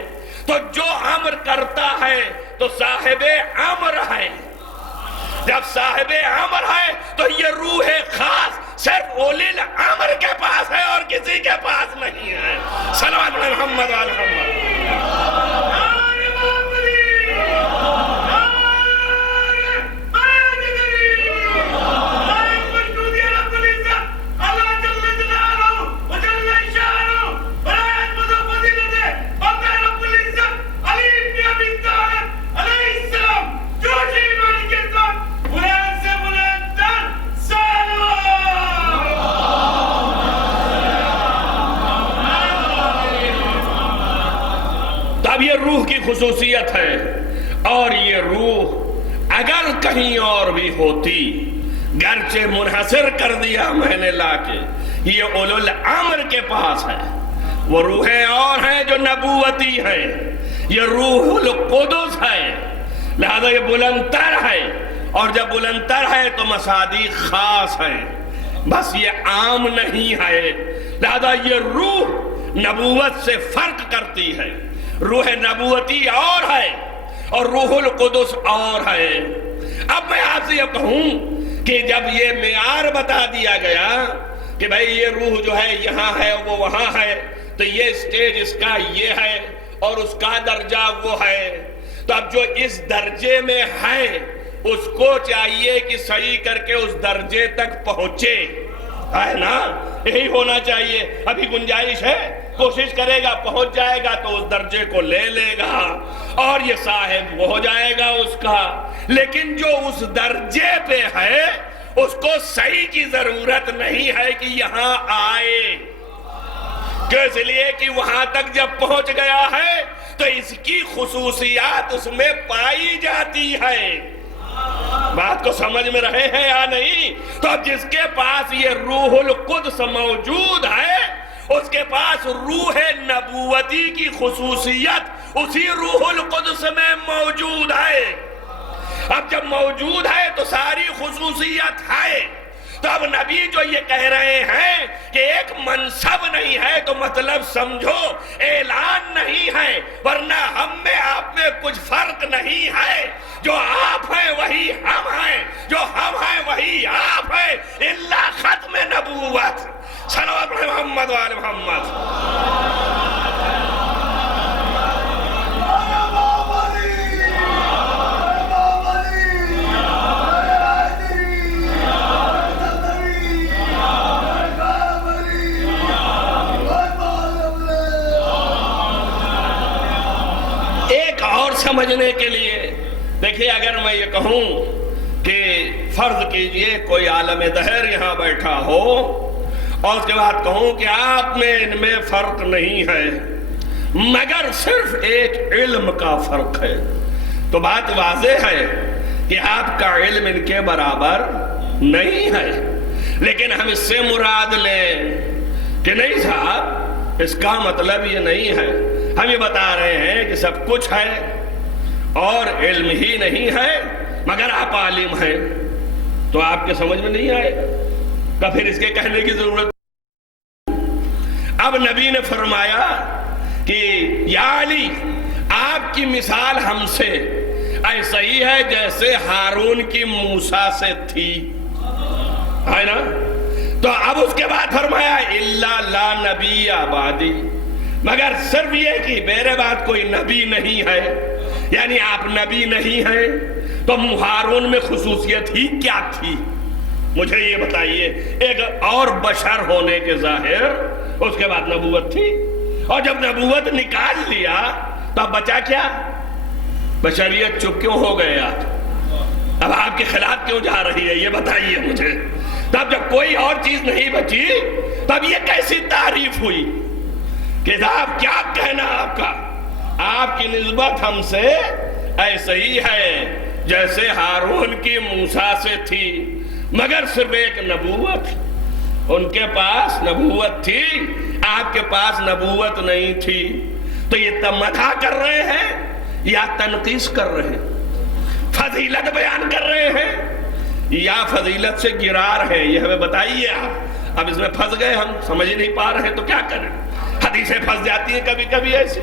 تو جو امر کرتا ہے تو صاحب امر ہے، جب صاحب امر ہے تو یہ روح خاص صرف اولی الامر کے پاس ہے اور کسی کے پاس نہیں ہے۔ صلوات علی محمد وعلی محمد۔ یہ روح کی خصوصیت ہے، اور یہ روح اگر کہیں اور بھی ہوتی، گرچہ منحصر کر دیا میں نے لا کے، یہ اولو الامر کے پاس ہے۔ وہ روحیں اور ہیں جو نبوتی ہیں، یہ روح القدس ہے، لہذا یہ بلندتر ہے، اور جب بلندتر ہے تو مصادیق خاص ہیں، بس یہ عام نہیں ہے، لہذا یہ روح نبوت سے فرق کرتی ہے۔ روح نبوتی اور ہے اور روح القدس اور ہے۔ اب میں آپ سے یہ کہوں کہ جب یہ معیار بتا دیا گیا کہ بھئی یہ روح جو ہے یہاں ہے وہ وہاں ہے، تو یہ سٹیج اس کا یہ ہے اور اس کا درجہ وہ ہے، تو اب جو اس درجے میں ہے اس کو چاہیے کہ صحیح کر کے اس درجے تک پہنچے، ہے نا؟ یہی ہونا چاہیے۔ ابھی گنجائش ہے، کوشش کرے گا، پہنچ جائے گا تو اس درجے کو لے لے گا اور یہ صاحب وہ ہو جائے گا اس کا۔ لیکن جو اس درجے پہ ہے اس کو صحیح کی ضرورت نہیں ہے کہ یہاں آئے، کیوں؟ اس لیے کہ وہاں تک جب پہنچ گیا ہے تو اس کی خصوصیات اس میں پائی جاتی ہے۔ بات کو سمجھ میں رہے ہیں یا نہیں؟ تو جس کے پاس یہ روح القدس موجود ہے اس کے پاس روح نبوتی کی خصوصیت اسی روح القدس میں موجود ہے۔ اب جب موجود ہے تو ساری خصوصیت ہے۔ تو اب نبی جو یہ کہہ رہے ہیں کہ ایک منصب نہیں ہے تو مطلب سمجھو اعلان نہیں ہے، ورنہ ہم میں آپ میں کچھ فرق نہیں ہے۔ جو آپ ہیں وہی ہم ہیں، جو ہم ہیں وہی آپ ہیں، الا ختم نبوت۔ صلوات محمد وآل محمد۔ ایک اور سمجھنے کے لیے دیکھیے، اگر میں یہ کہوں کہ فرض کیجئے کوئی عالم دہر یہاں بیٹھا ہو اور اس کے بعد کہوں کہ آپ میں ان میں فرق نہیں ہے مگر صرف ایک علم کا فرق ہے، تو بات واضح ہے کہ آپ کا علم ان کے برابر نہیں ہے۔ لیکن ہم اس سے مراد لیں کہ نہیں صاحب، اس کا مطلب یہ نہیں ہے، ہم یہ بتا رہے ہیں کہ سب کچھ ہے اور علم ہی نہیں ہے مگر آپ عالم ہیں، تو آپ کے سمجھ میں نہیں آئے گا، تو پھر اس کے کہنے کی ضرورت۔ اب نبی نے فرمایا کہ یا علی، آپ کی مثال ہم سے ایسا ہی ہے جیسے ہارون کی موسیٰ سے تھی، ہے نا؟ تو اب اس کے بعد فرمایا الا لا نبی بعدی، مگر صرف یہ کہ میرے بعد کوئی نبی نہیں ہے، یعنی آپ نبی نہیں ہیں، تو ہارون میں خصوصیت ہی کیا تھی؟ مجھے یہ بتائیے۔ ایک اور بشر ہونے کے ظاہر، اس کے بعد نبوت تھی، اور جب نبوت نکال لیا تو اب بچا کیا؟ بشریت چپ کیوں ہو گئے آپ؟ اب آپ کے خلاف کیوں جا رہی ہے یہ بتائیے مجھے۔ تب جب کوئی اور چیز نہیں بچی تب یہ کیسی تعریف ہوئی کہ صاحب کیا کہنا آپ کا؟ آپ کی نسبت ہم سے ایسے ہی ہے جیسے ہارون کی موسیٰ سے تھی، مگر صرف ایک نبوت، ان کے پاس نبوت تھی، آپ کے پاس نبوت نہیں تھی۔ تو یہ مدح کر رہے ہیں یا تنقیص کر رہے ہیں؟ فضیلت بیان کر رہے ہیں یا فضیلت سے گرا رہے ہیں؟ یہ ہمیں بتائیے آپ۔ اب اس میں پھنس گئے، ہم سمجھ نہیں پا رہے ہیں تو کیا کریں؟ حدیثیں پھنس جاتی ہیں کبھی کبھی ایسی،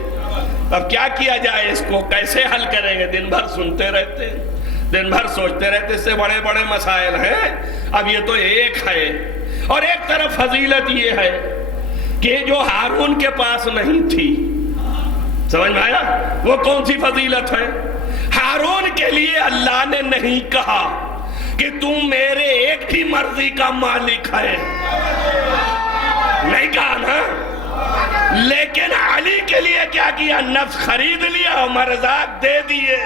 اب کیا کیا جائے؟ اس کو کیسے حل کریں گے؟ دن بھر سنتے رہتے ہیں، دن بھر سوچتے رہتے، اس سے بڑے بڑے مسائل ہیں۔ اب یہ تو ایک ہے، اور ایک طرف فضیلت یہ ہے کہ جو ہارون کے پاس نہیں تھی، سمجھ میں آیا؟ وہ کون سی فضیلت ہے؟ ہارون کے لیے اللہ نے نہیں کہا کہ تم میرے ایک ہی مرضی کا مالک ہے، نہیں کہا نا؟ لیکن علی کے لیے کیا کیا؟ نفس خرید لیا اور مرضات دے دیے،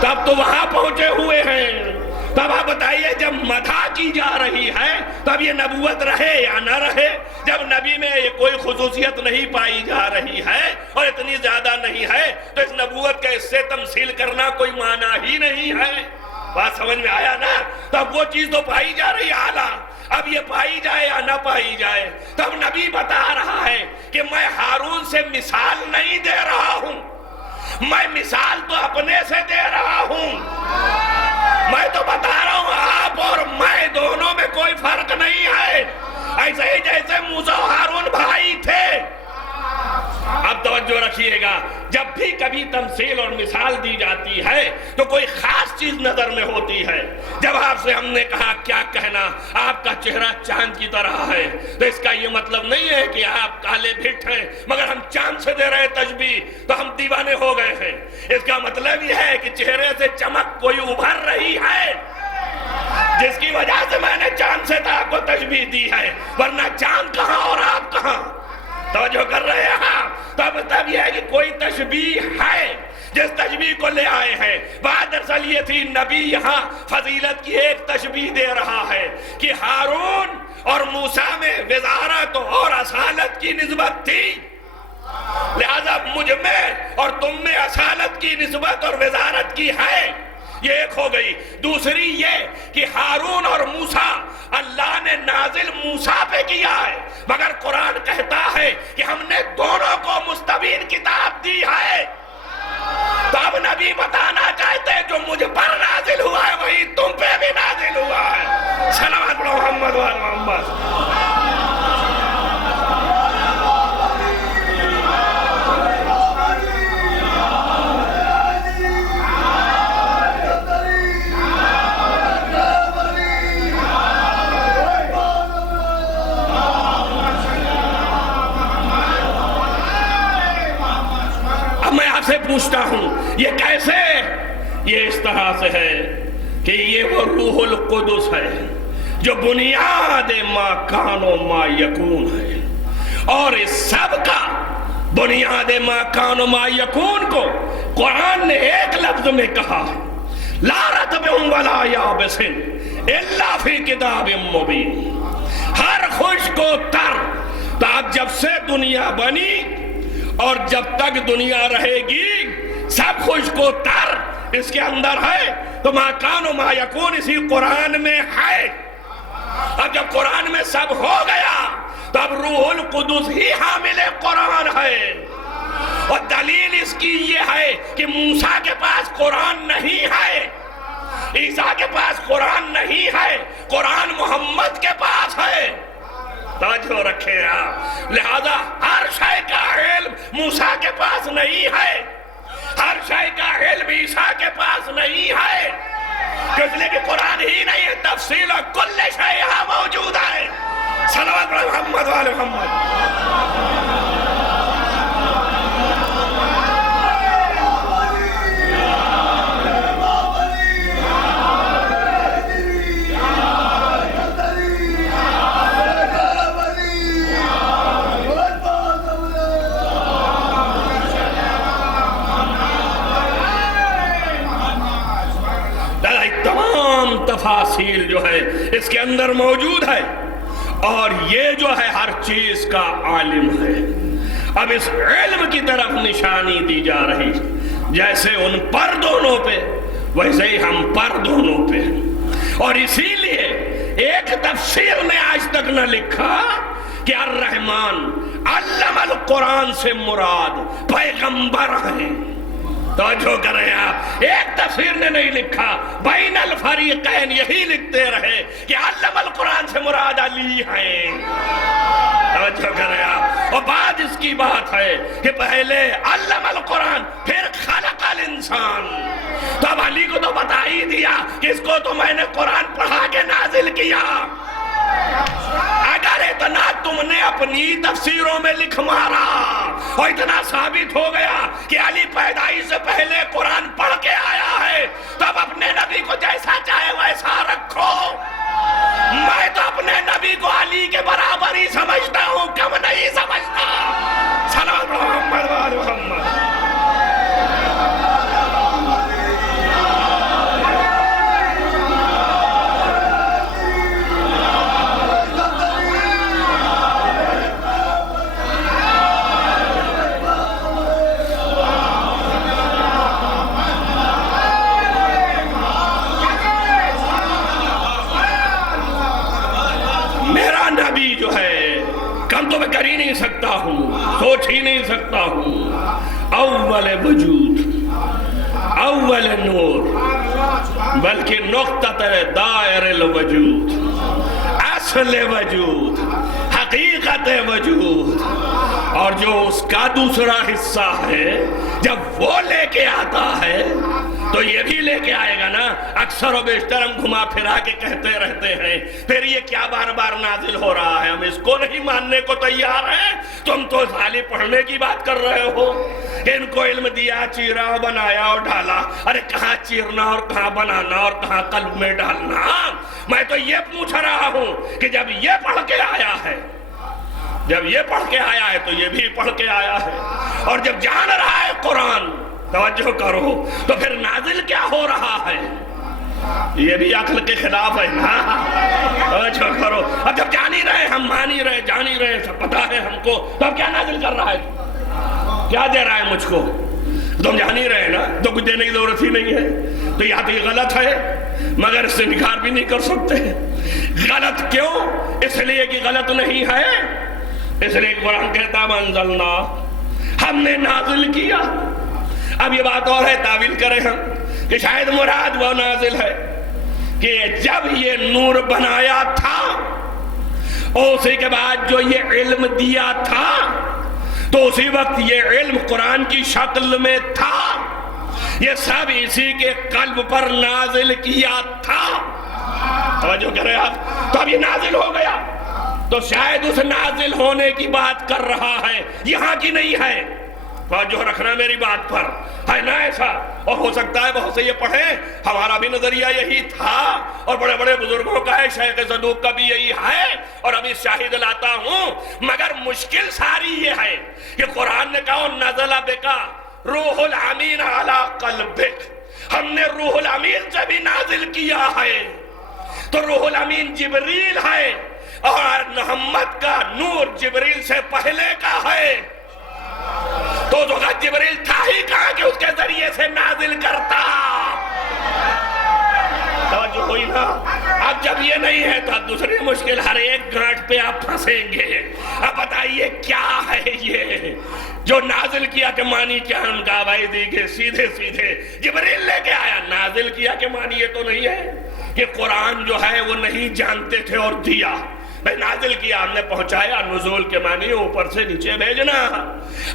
تب تو وہاں پہنچے ہوئے ہیں۔ تب آپ بتائیے، جب مدح کی جا رہی ہے تب یہ نبوت رہے یا نہ رہے؟ جب نبی میں یہ کوئی خصوصیت نہیں پائی جا رہی ہے اور اتنی زیادہ نہیں ہے تو اس نبوت کا اس سے تمثیل کرنا کوئی معنی ہی نہیں ہے۔ بات سمجھ میں آیا نا؟ تب وہ چیز تو پائی جا رہی اعلیٰ، اب یہ پائی جائے یا نہ پائی جائے، تب نبی بتا رہا ہے کہ میں ہارون سے مثال نہیں دے رہا ہوں، میں مثال تو اپنے سے دے رہا ہوں۔ میں تو بتا رہا ہوں آپ اور میں دونوں میں کوئی فرق نہیں ہے، ایسے ہی جیسے موسیٰ و ہارون بھائی تھے۔ اب توجہ رکھیے گا، جب بھی کبھی تمثیل اور مثال دی جاتی ہے تو کوئی خاص چیز نظر میں ہوتی ہے۔ جب آپ سے ہم نے کہا کیا کہنا، آپ کا چہرہ چاند کی طرح ہے، تو اس کا یہ مطلب نہیں ہے کہ آپ کالے بھٹ ہیں، مگر ہم چاند سے دے رہے تشبیہ تو ہم دیوانے ہو گئے ہیں۔ اس کا مطلب یہ ہے کہ چہرے سے چمک کوئی ابھر رہی ہے جس کی وجہ سے میں نے چاند سے آپ کو تشبیہ دی ہے، ورنہ چاند کہاں اور آپ کہاں؟ توجہ کر رہے ہیں؟ تب یہ ہے کہ کوئی تشبیہ ہے جس تشبیہ کو لے آئے ہیں بات دراصل یہ تھی، نبی یہاں فضیلت کی ایک تشبیہ دے رہا ہے کہ ہارون اور موسیٰ میں وزارت اور اصالت کی نسبت تھی، لہذا مجھ میں اور تم میں اصالت کی نسبت اور وزارت کی ہے، یہ ایک ہو گئی۔ دوسری یہ کہ ہارون اور موسیٰ اللہ نے نازل موسیٰ پہ کیا ہے، مگر قرآن کہتا ہے کہ ہم نے دونوں کو مستبین کتاب دی ہے۔ تو اب نبی بتانا چاہتے ہیں جو مجھ پر نازل ہوا ہے وہی تم پہ بھی نازل ہوا ہے۔ صلوات محمد و آل محمد۔ سے پوچھتا ہوں یہ کیسے؟ یہ اس طرح سے ہے کہ یہ وہ روح القدس ہے جو بنیاد ما کان و ما یکون ہے، اور اس سب کا بنیاد ما کان و ما یکون کو قرآن نے ایک لفظ میں کہا، لا رطب ولا یابس الا فی کتاب مبین، ہر خشک و تر۔ تو اب جب سے دنیا بنی اور جب تک دنیا رہے گی سب خشک و تر اس کے اندر ہے، تو ما کان و ما یکون اسی قرآن میں ہے۔ اب جب قرآن میں سب ہو گیا تو اب روح القدس ہی حامل قرآن ہے، اور دلیل اس کی یہ ہے کہ موسیٰ کے پاس قرآن نہیں ہے، عیسیٰ کے پاس قرآن نہیں ہے، قرآن محمد کے پاس ہے۔ توجہ رکھیں آپ، لہذا ہر شے کا علم موسیٰ کے پاس نہیں ہے، ہر شے کا علم عیسیٰ کے پاس نہیں ہے، اس لیے کہ قرآن ہی نہیں ہے، تفصیل کل شے یہاں موجود ہے۔ صلوات محمد و آل محمد۔ تفاصیل جو ہے اس کے اندر موجود ہے، اور یہ جو ہے ہر چیز کا عالم ہے۔ اب اس علم کی طرف نشانی دی جا رہی، جیسے ان پر دونوں پہ ویسے ہی ہم پر دونوں پہ، اور اسی لیے ایک تفسیر نے آج تک نہ لکھا کہ الرحمن علم القرآن سے مراد پیغمبر ہیں۔ توجہ کریں آپ، ایک تفسیر نے نہیں لکھا، بین الفریقین یہی لکھتے رہے کہ علم القرآن سے مراد علی ہیں۔ توجہ کریں آپ، اور بعد اس کی بات ہے کہ پہلے علم القرآن پھر خلق الانسان، تو اب علی کو تو بتا ہی دیا کہ اس کو تو میں نے قرآن پڑھا کے نازل کیا۔ اگر اتنا تم نے اپنی تفسیروں میں لکھ مارا اور اتنا ثابت ہو گیا کہ علی پیدائش سے پہلے قرآن پڑھ کے آیا ہے، تو اب اپنے نبی کو جیسا چاہے ویسا رکھو۔ میں تو اپنے نبی کو علی کے برابر ہی سمجھتا ہوں، کم نہیں سمجھتا۔ صلوات محمد و آل محمد۔ تو میں کر ہی نہیں سکتا ہوں، سوچ ہی نہیں سکتا ہوں، اول وجود، اول نور، بلکہ نقطہ دائر الوجود، اصل وجود، حقیقت وجود، اور جو اس کا دوسرا حصہ ہے جب وہ لے کے آتا ہے تو یہ بھی لے کے آئے گا نا۔ اکثر و بیشتر ہم گھما پھرا کے کہتے رہتے ہیں پھر یہ کیا بار بار نازل ہو رہا ہے، ہم اس کو نہیں ماننے کو تیار ہیں۔ تم تو خالی پڑھنے کی بات کر رہے ہو کہ ان کو علم دیا، چیرا اور بنایا اور ڈالا۔ ارے کہاں چیرنا اور کہاں بنانا اور کہاں قلب میں ڈالنا؟ میں تو یہ پوچھ رہا ہوں کہ جب یہ پڑھ کے آیا ہے، جب یہ پڑھ کے آیا ہے تو یہ بھی پڑھ کے آیا ہے، اور جب جان رہا ہے قرآن توجہ کرو، تو پھر نازل کیا ہو رہا ہے؟ یہ بھی عقل کے خلاف ہے نا؟ توجہ کرو، اب جب جان ہی رہے، ہم مان ہی رہے، جان ہی رہے، سب پتا ہے ہم کو، تو اب کیا نازل کر رہا ہے؟ کیا دے رہا ہے مجھ کو؟ تم جان ہی رہے نا، تو کچھ دینے کی ضرورت ہی نہیں ہے۔ تو یا تو یہ غلط ہے، مگر اس سے انکار بھی نہیں کر سکتے۔ غلط کیوں؟ اس لیے کہ غلط نہیں ہے، اس لیے کہ قرآن کہتا ہے انزلنا، ہم نے نازل کیا۔ اب یہ بات اور ہے، تعویل کریں ہم کہ شاید مراد وہ نازل ہے کہ جب یہ نور بنایا تھا اور اسی کے بعد جو یہ علم دیا تھا تو اسی وقت یہ علم قرآن کی شکل میں تھا، یہ سب اسی کے قلب پر نازل کیا تھا۔ توجہ کریں آپ، تو اب یہ نازل ہو گیا، تو شاید اس نازل ہونے کی بات کر رہا ہے، یہاں کی نہیں ہے۔ توجہ رکھنا میری بات پر، ہے نا ایسا؟ اور ہو سکتا ہے بہت سے یہ پڑھیں، ہمارا بھی نظریہ یہی تھا اور بڑے بڑے بزرگوں کا ہے، شیخ صدوق کا بھی یہی ہے، اور ابھی شاہد لاتا ہوں۔ مگر مشکل ساری یہ ہے کہ قرآن نے کہا نزل بکا روح الامین علی قلبک، ہم نے روح الامین سے بھی نازل کیا ہے۔ تو روح الامین جبریل ہے اور محمد کا نور جبریل سے پہلے کا ہے، تو جبریل تھا ہی کہاں کہ اس کے ذریعے سے نازل کرتا۔ توجہ ہوئی نا؟ اب جب یہ نہیں ہے تو اب دوسری مشکل، ہر ایک گانٹ پہ آپ پھنسیں گے۔ اب بتائیے کیا ہے یہ جو نازل کیا کہ معنی کیا؟ ہم کا بھائی دیکھے سیدھے سیدھے جبریل لے کے آیا، نازل کیا کہ معنی یہ تو نہیں ہے کہ قرآن جو ہے وہ نہیں جانتے تھے اور دیا، میں نازل کیا، ہم نے پہنچایا۔ نزول کے معنی اوپر سے نیچے بھیجنا۔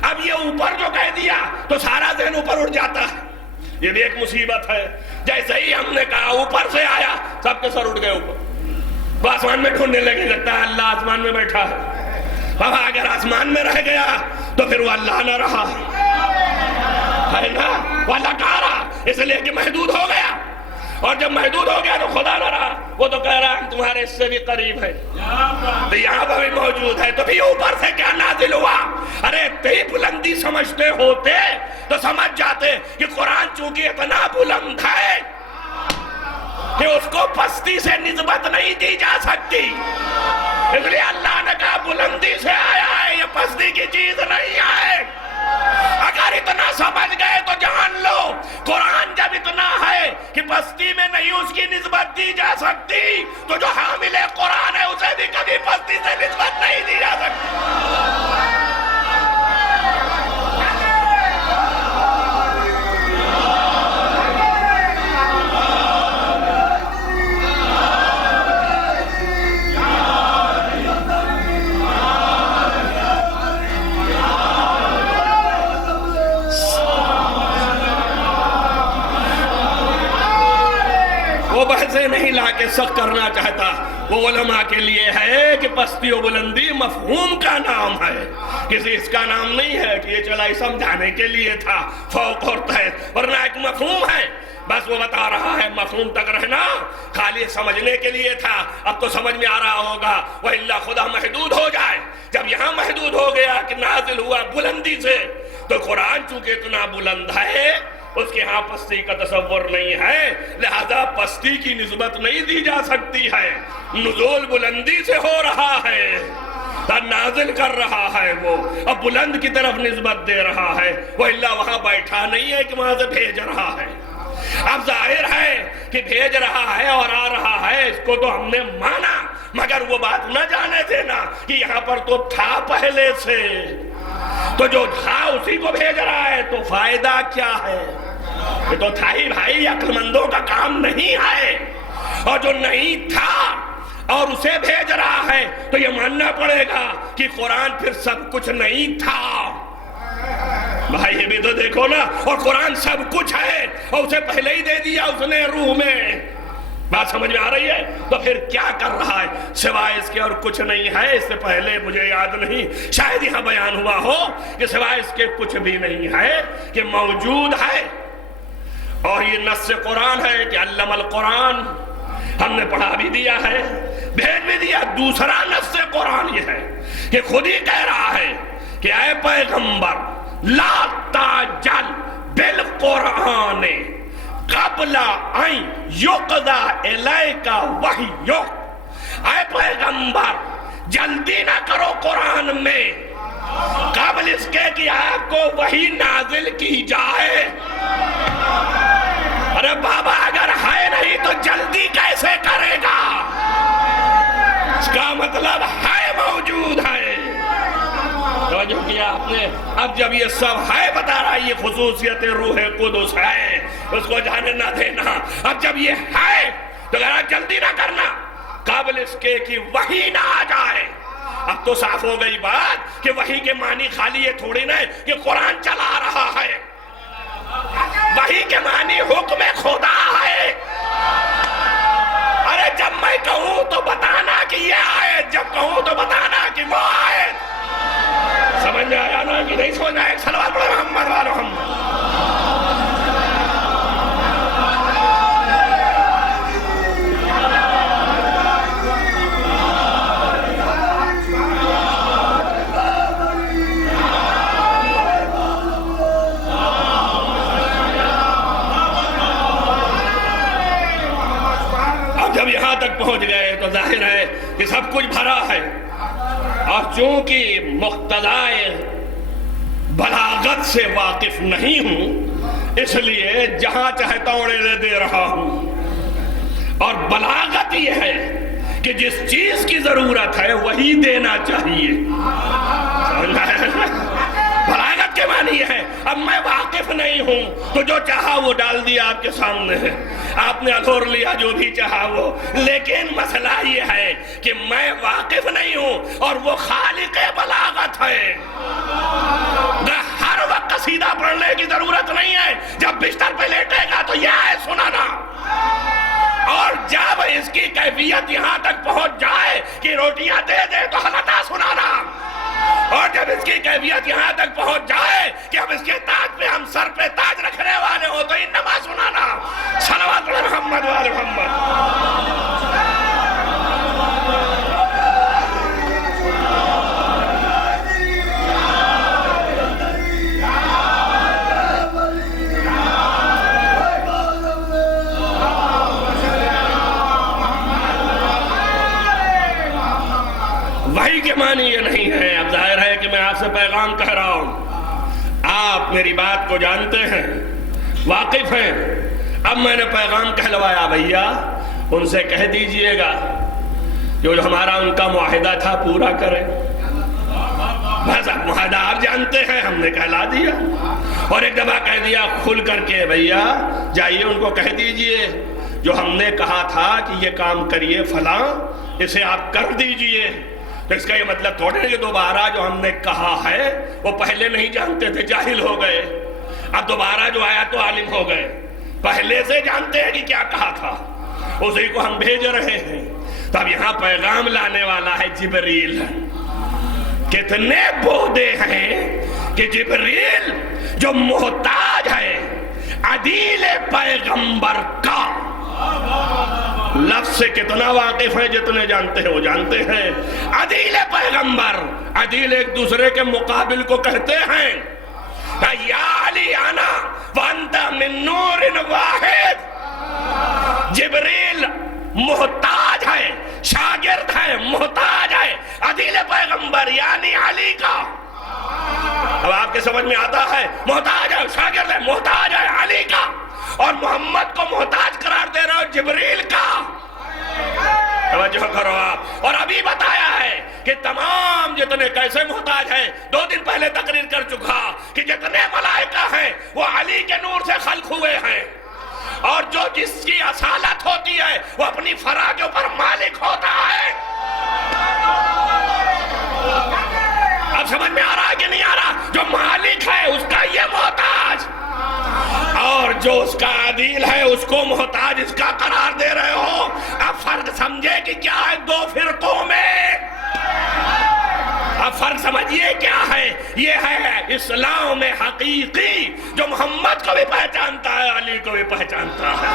اب یہ اوپر جو کہہ دیا تو سارا ذہن اوپر اڑ جاتا ہے، یہ بھی ایک مصیبت ہے۔ جیسے ہی ہم نے کہا اوپر سے آیا، سب کے سر اٹھ گئے اوپر، وہ آسمان میں ڈھونڈنے لگے، لگتا ہے اللہ آسمان میں بیٹھا ہے۔ اب اگر آسمان میں رہ گیا تو پھر وہ اللہ نہ رہا، ہے نا؟ وہ اللہ کہا رہا، اس لیے کہ محدود ہو گیا، اور جب محدود ہو گیا تو خدا نہ رہا۔ وہ تو کہہ رہا ہم تمہارے اس سے بھی قریب ہے، تو یہاں پر بھی موجود ہے، تو بھی اوپر سے کیا نازل ہوا؟ ارے اتنی بلندی سمجھتے ہوتے تو سمجھ جاتے کہ قرآن چونکہ اتنا بلند ہے کہ اس کو پستی سے نسبت نہیں دی جا سکتی، اس لیے اللہ نے کہا بلندی سے آیا ہے، یہ پستی کی چیز نہیں ہے۔ اگر اتنا سمجھ گئے تو جان لو قرآن جب اتنا ہے کہ پستی میں نہیں اس کی نسبت دی جا سکتی، تو جو حامل قرآن ہے اسے بھی کبھی پستی سے نسبت نہیں دی جا سکتی۔ بحثیں نہیں لا کے سخت کرنا چاہتا، وہ علماء کے لیے ہے کہ پستی و بلندی مفہوم کا نام ہے، کسی اس کا نام نہیں ہے کہ یہ چلا سمجھانے کے لیے تھا فوق اور تحت، ورنہ ایک مفہوم ہے، بس وہ بتا رہا ہے مفہوم تک رہنا خالی سمجھنے کے لیے تھا، اب تو سمجھ میں آ رہا ہوگا۔ وَإِلَّا خدا محدود ہو جائے، جب یہاں محدود ہو گیا کہ نازل ہوا بلندی سے، تو قرآن چونکہ اتنا بلند ہے اس کے ہاں پستی کا تصور نہیں ہے، لہذا پستی کی نسبت نہیں دی جا سکتی ہے۔ نزول بلندی سے ہو رہا ہے، نازل کر رہا ہے، وہ اب بلند کی طرف نسبت دے رہا ہے، وہ اللہ وہاں بیٹھا نہیں ہے کہ وہاں سے بھیج رہا ہے۔ اب ظاہر ہے کہ بھیج رہا ہے اور آ رہا ہے، اس کو تو ہم نے مانا، مگر وہ بات نہ جانے دینا کہ یہاں پر تو تھا پہلے سے، تو جو تھا اسی کو بھیج رہا ہے، تو فائدہ کیا ہے؟ یہ تو تھا ہی بھائی، عقل مندوں کا کام نہیں ہے، اور جو نہیں تھا اور اسے بھیج رہا ہے تو یہ ماننا پڑے گا کہ قرآن پھر سب کچھ نہیں تھا۔ بھائی یہ بھی تو دیکھو نا، اور قرآن سب کچھ ہے اور اسے پہلے ہی دے دیا اس نے روح میں، بات سمجھ میں آ رہی ہے؟ تو پھر کیا کر رہا ہے سوائے اس کے اور کچھ نہیں ہے۔ اس سے پہلے مجھے یاد نہیں، شاید یہاں بیان ہوا ہو کہ سوائے اس کے کچھ بھی نہیں ہے، کہ موجود ہے، اور یہ نص قرآن ہے کہ علم القرآن، ہم نے پڑھا بھی دیا ہے، بھیج بھی دیا۔ دوسرا نص قرآن یہ ہے کہ خود ہی کہہ رہا ہے کہ اے پیغمبر لا تعجل بالقرآن قبل ان یقضی الیک وحی، اے پیغمبر جلدی نہ کرو قرآن میں قبل اس کے کہ آپ کو وحی نازل کی جائے۔ ارے بابا اگر ہے نہیں تو جلدی کیسے کرے گا؟ اس کا مطلب ہے موجود ہے۔ توجہ کیا آپ نے؟ اب جب یہ سب ہے بتا رہا ہے، یہ خصوصیت روح قدس ہے، اس کو جانے نہ دینا۔ اب جب یہ ہے تو اگر جلدی نہ کرنا قبل اس کے کہ وحی نہ آ جائے۔ اب تو صاف ہو گئی بات کہ وحی کے معنی خالی یہ تھوڑی نہ ہے کہ قرآن چلا رہا ہے، وحی کے معنی حکم خدا ہے۔ ارے جب میں کہوں تو بتانا کہ یہ آیت، جب کہوں تو بتانا کہ وہ آیت۔ سمجھ میں آیا نا کہ نہیں سمجھ میں آیا؟ صلوات پڑھو محمد وآل محمد۔ جب یہاں تک پہنچ گئے تو ظاہر ہے کہ سب کچھ بھرا ہے، اور چونکہ مقتضائے بلاغت سے واقف نہیں ہوں اس لیے جہاں چاہتا ہوں دے رہا ہوں۔ اور بلاغت یہ ہے کہ جس چیز کی ضرورت ہے وہی دینا چاہیے۔ بلاغت کے معنی یہ ہے اب میں واقف نہیں ہوں تو جو چاہا وہ ڈال دیا آپ کے سامنے ہے، آپ نے ادھور لیا جو بھی چاہا وہ، لیکن مسئلہ یہ ہے کہ میں واقف نہیں ہوں اور وہ خالق بلاغت ہے۔ ہر وقت قصیدہ پڑھنے کی ضرورت نہیں ہے، جب بستر پہ لیٹے گا تو یہ ہے سنانا، اور جب اس کی کیفیت یہاں تک پہنچ جائے کہ روٹیاں دے دے تو حلطہ سنانا، اور جب اس کی کیفیت یہاں تک پہنچ جائے کہ اب اس کے تاج پہ ہم سر پہ تاج رکھنے والے ہو تو انما سنانا۔ صلوات علی محمد وآل محمد۔ وحی کے معنی یہ نہیں ہے۔ اب ظاہر ہے کہ میں آپ سے پیغام کہہ رہا ہوں، آپ میری بات کو جانتے ہیں، واقف ہیں۔ اب میں نے پیغام کہلوایا، بھیا ان سے کہہ دیجئے گا جو ہمارا ان کا معاہدہ تھا پورا کریں۔ بس اب معاہدہ آپ جانتے ہیں، ہم نے کہلا دیا، اور ایک دفعہ کہہ دیا کھل کر کے، بھیا جائیے ان کو کہہ دیجئے جو ہم نے کہا تھا کہ یہ کام کریے فلاں، اسے آپ کر دیجئے۔ تو اس کا یہ مطلب تھوڑے کہ دوبارہ جو ہم نے کہا ہے وہ پہلے نہیں جانتے تھے، جاہل ہو گئے، اب دوبارہ جو آیا تو عالم ہو گئے۔ پہلے سے جانتے ہیں کہ کیا کہا تھا، اسی کو ہم بھیج رہے ہیں۔ تو اب یہاں پیغام لانے والا ہے جبریل۔ کتنے بودے ہیں کہ جبریل جو محتاج ہے عدیل پیغمبر کا، لفظ سے کتنا واقف ہے، جتنے جانتے ہیں وہ جانتے ہیں۔ عدیل پیغمبر، عدیل ایک دوسرے کے مقابل کو کہتے ہیں، یا علی انا وانت من نور واحد۔ جبریل محتاج ہے، شاگرد ہے، محتاج ہے عدیل پیغمبر یعنی علی کا۔ اب آپ کے سمجھ میں آتا ہے، محتاج ہے، شاگرد ہے، محتاج ہے علی کا، اور محمد کو محتاج قرار دے رہا ہو جبریل کا۔ توجہ کرو آپ۔ اور ابھی بتایا ہے کہ تمام جتنے کیسے محتاج ہیں، 2 دن پہلے تقریر کر چکا کہ جتنے ملائکہ ہیں وہ علی کے نور سے خلق ہوئے ہیں، اور جو جس کی اصالت ہوتی ہے وہ اپنی فرا کے اوپر مالک ہوتا ہے۔ اب سمجھ میں آ رہا ہے کہ نہیں آ رہا؟ جو مالک ہے اس کا یہ محتاج، اور جو اس کا عدیل ہے اس کو محتاج اس کا قرار دے رہے ہو۔ اب فرق سمجھے کہ کیا ہے 2 فرقوں میں؟ اب فرق سمجھیے کیا ہے؟ یہ ہے اسلام حقیقی جو محمد کو بھی پہچانتا ہے، علی کو بھی پہچانتا ہے۔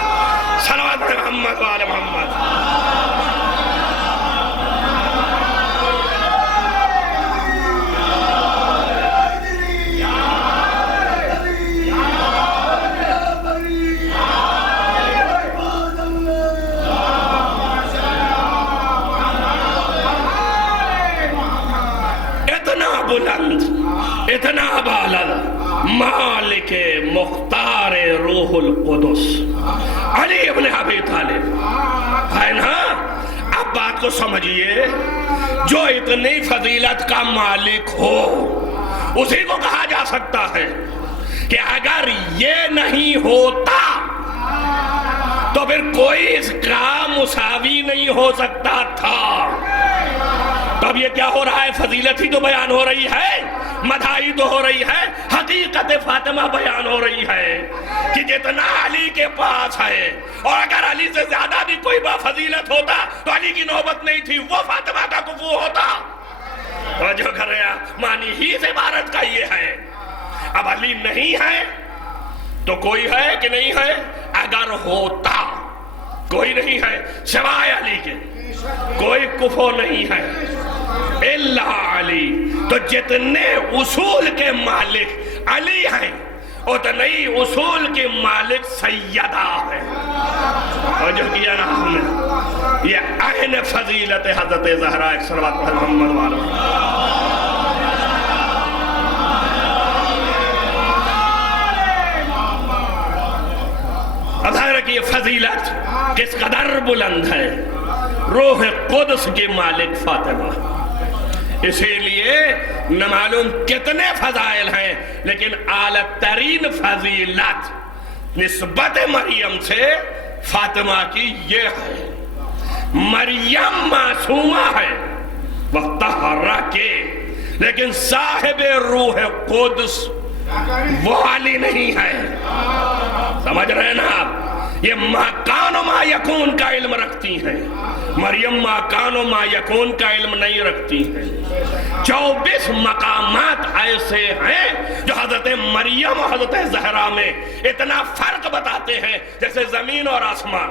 صلوات علی محمد وآل محمد۔ القدس علی ابن ابی طالب ہے نا۔ اب بات کو سمجھیے، جو اتنی فضیلت کا مالک ہو اسی کو کہا جا سکتا ہے کہ اگر یہ نہیں ہوتا تو پھر کوئی اس کا مساوی نہیں ہو سکتا تھا۔ تو اب یہ کیا ہو رہا ہے؟ فضیلت ہی تو بیان ہو رہی ہے، مداحی تو ہو رہی ہے، حقیقت فاطمہ بیان ہو رہی ہے کہ جتنا علی کے پاس ہے، اور اگر علی سے زیادہ بھی کوئی فضیلت ہوتا تو علی کی نوبت نہیں تھی، وہ فاطمہ کا کفو ہوتا۔ اور جو کر رہا معنی ہی سے عبارت کا یہ ہے۔ اب علی نہیں ہے تو کوئی ہے کہ نہیں ہے؟ اگر ہوتا کوئی نہیں ہے سوائے علی کے، کوئی کفو نہیں ہے الا علی۔ تو جتنے اصول کے مالک علی ہیں اتنے اصول کے مالک سیدہ ہیں۔ اور جو کیا نا ہم نے یہ عین فضیلت حضرت زہرا صلوات محمد والا۔ اب ظاہر کہ یہ فضیلت کس قدر بلند ہے، روح قدس کے مالک فاطمہ، اسی لیے نہ معلوم کتنے فضائل ہیں، لیکن اعلیٰ ترین فضیلت نسبت مریم سے فاطمہ کی یہ ہے۔ مریم معصومہ ہے وطہرہ کے، لیکن صاحب روح قدس وہ علی نہیں ہے۔ سمجھ رہے ہیں نا آپ؟ یہ ما کان و ما یکون کا علم رکھتی ہیں، مریم ما کان و ما یکون کا علم نہیں رکھتی ہیں۔ 24 مقامات ایسے ہیں جو حضرت مریم اور حضرت زہرا میں اتنا فرق بتاتے ہیں جیسے زمین اور آسمان۔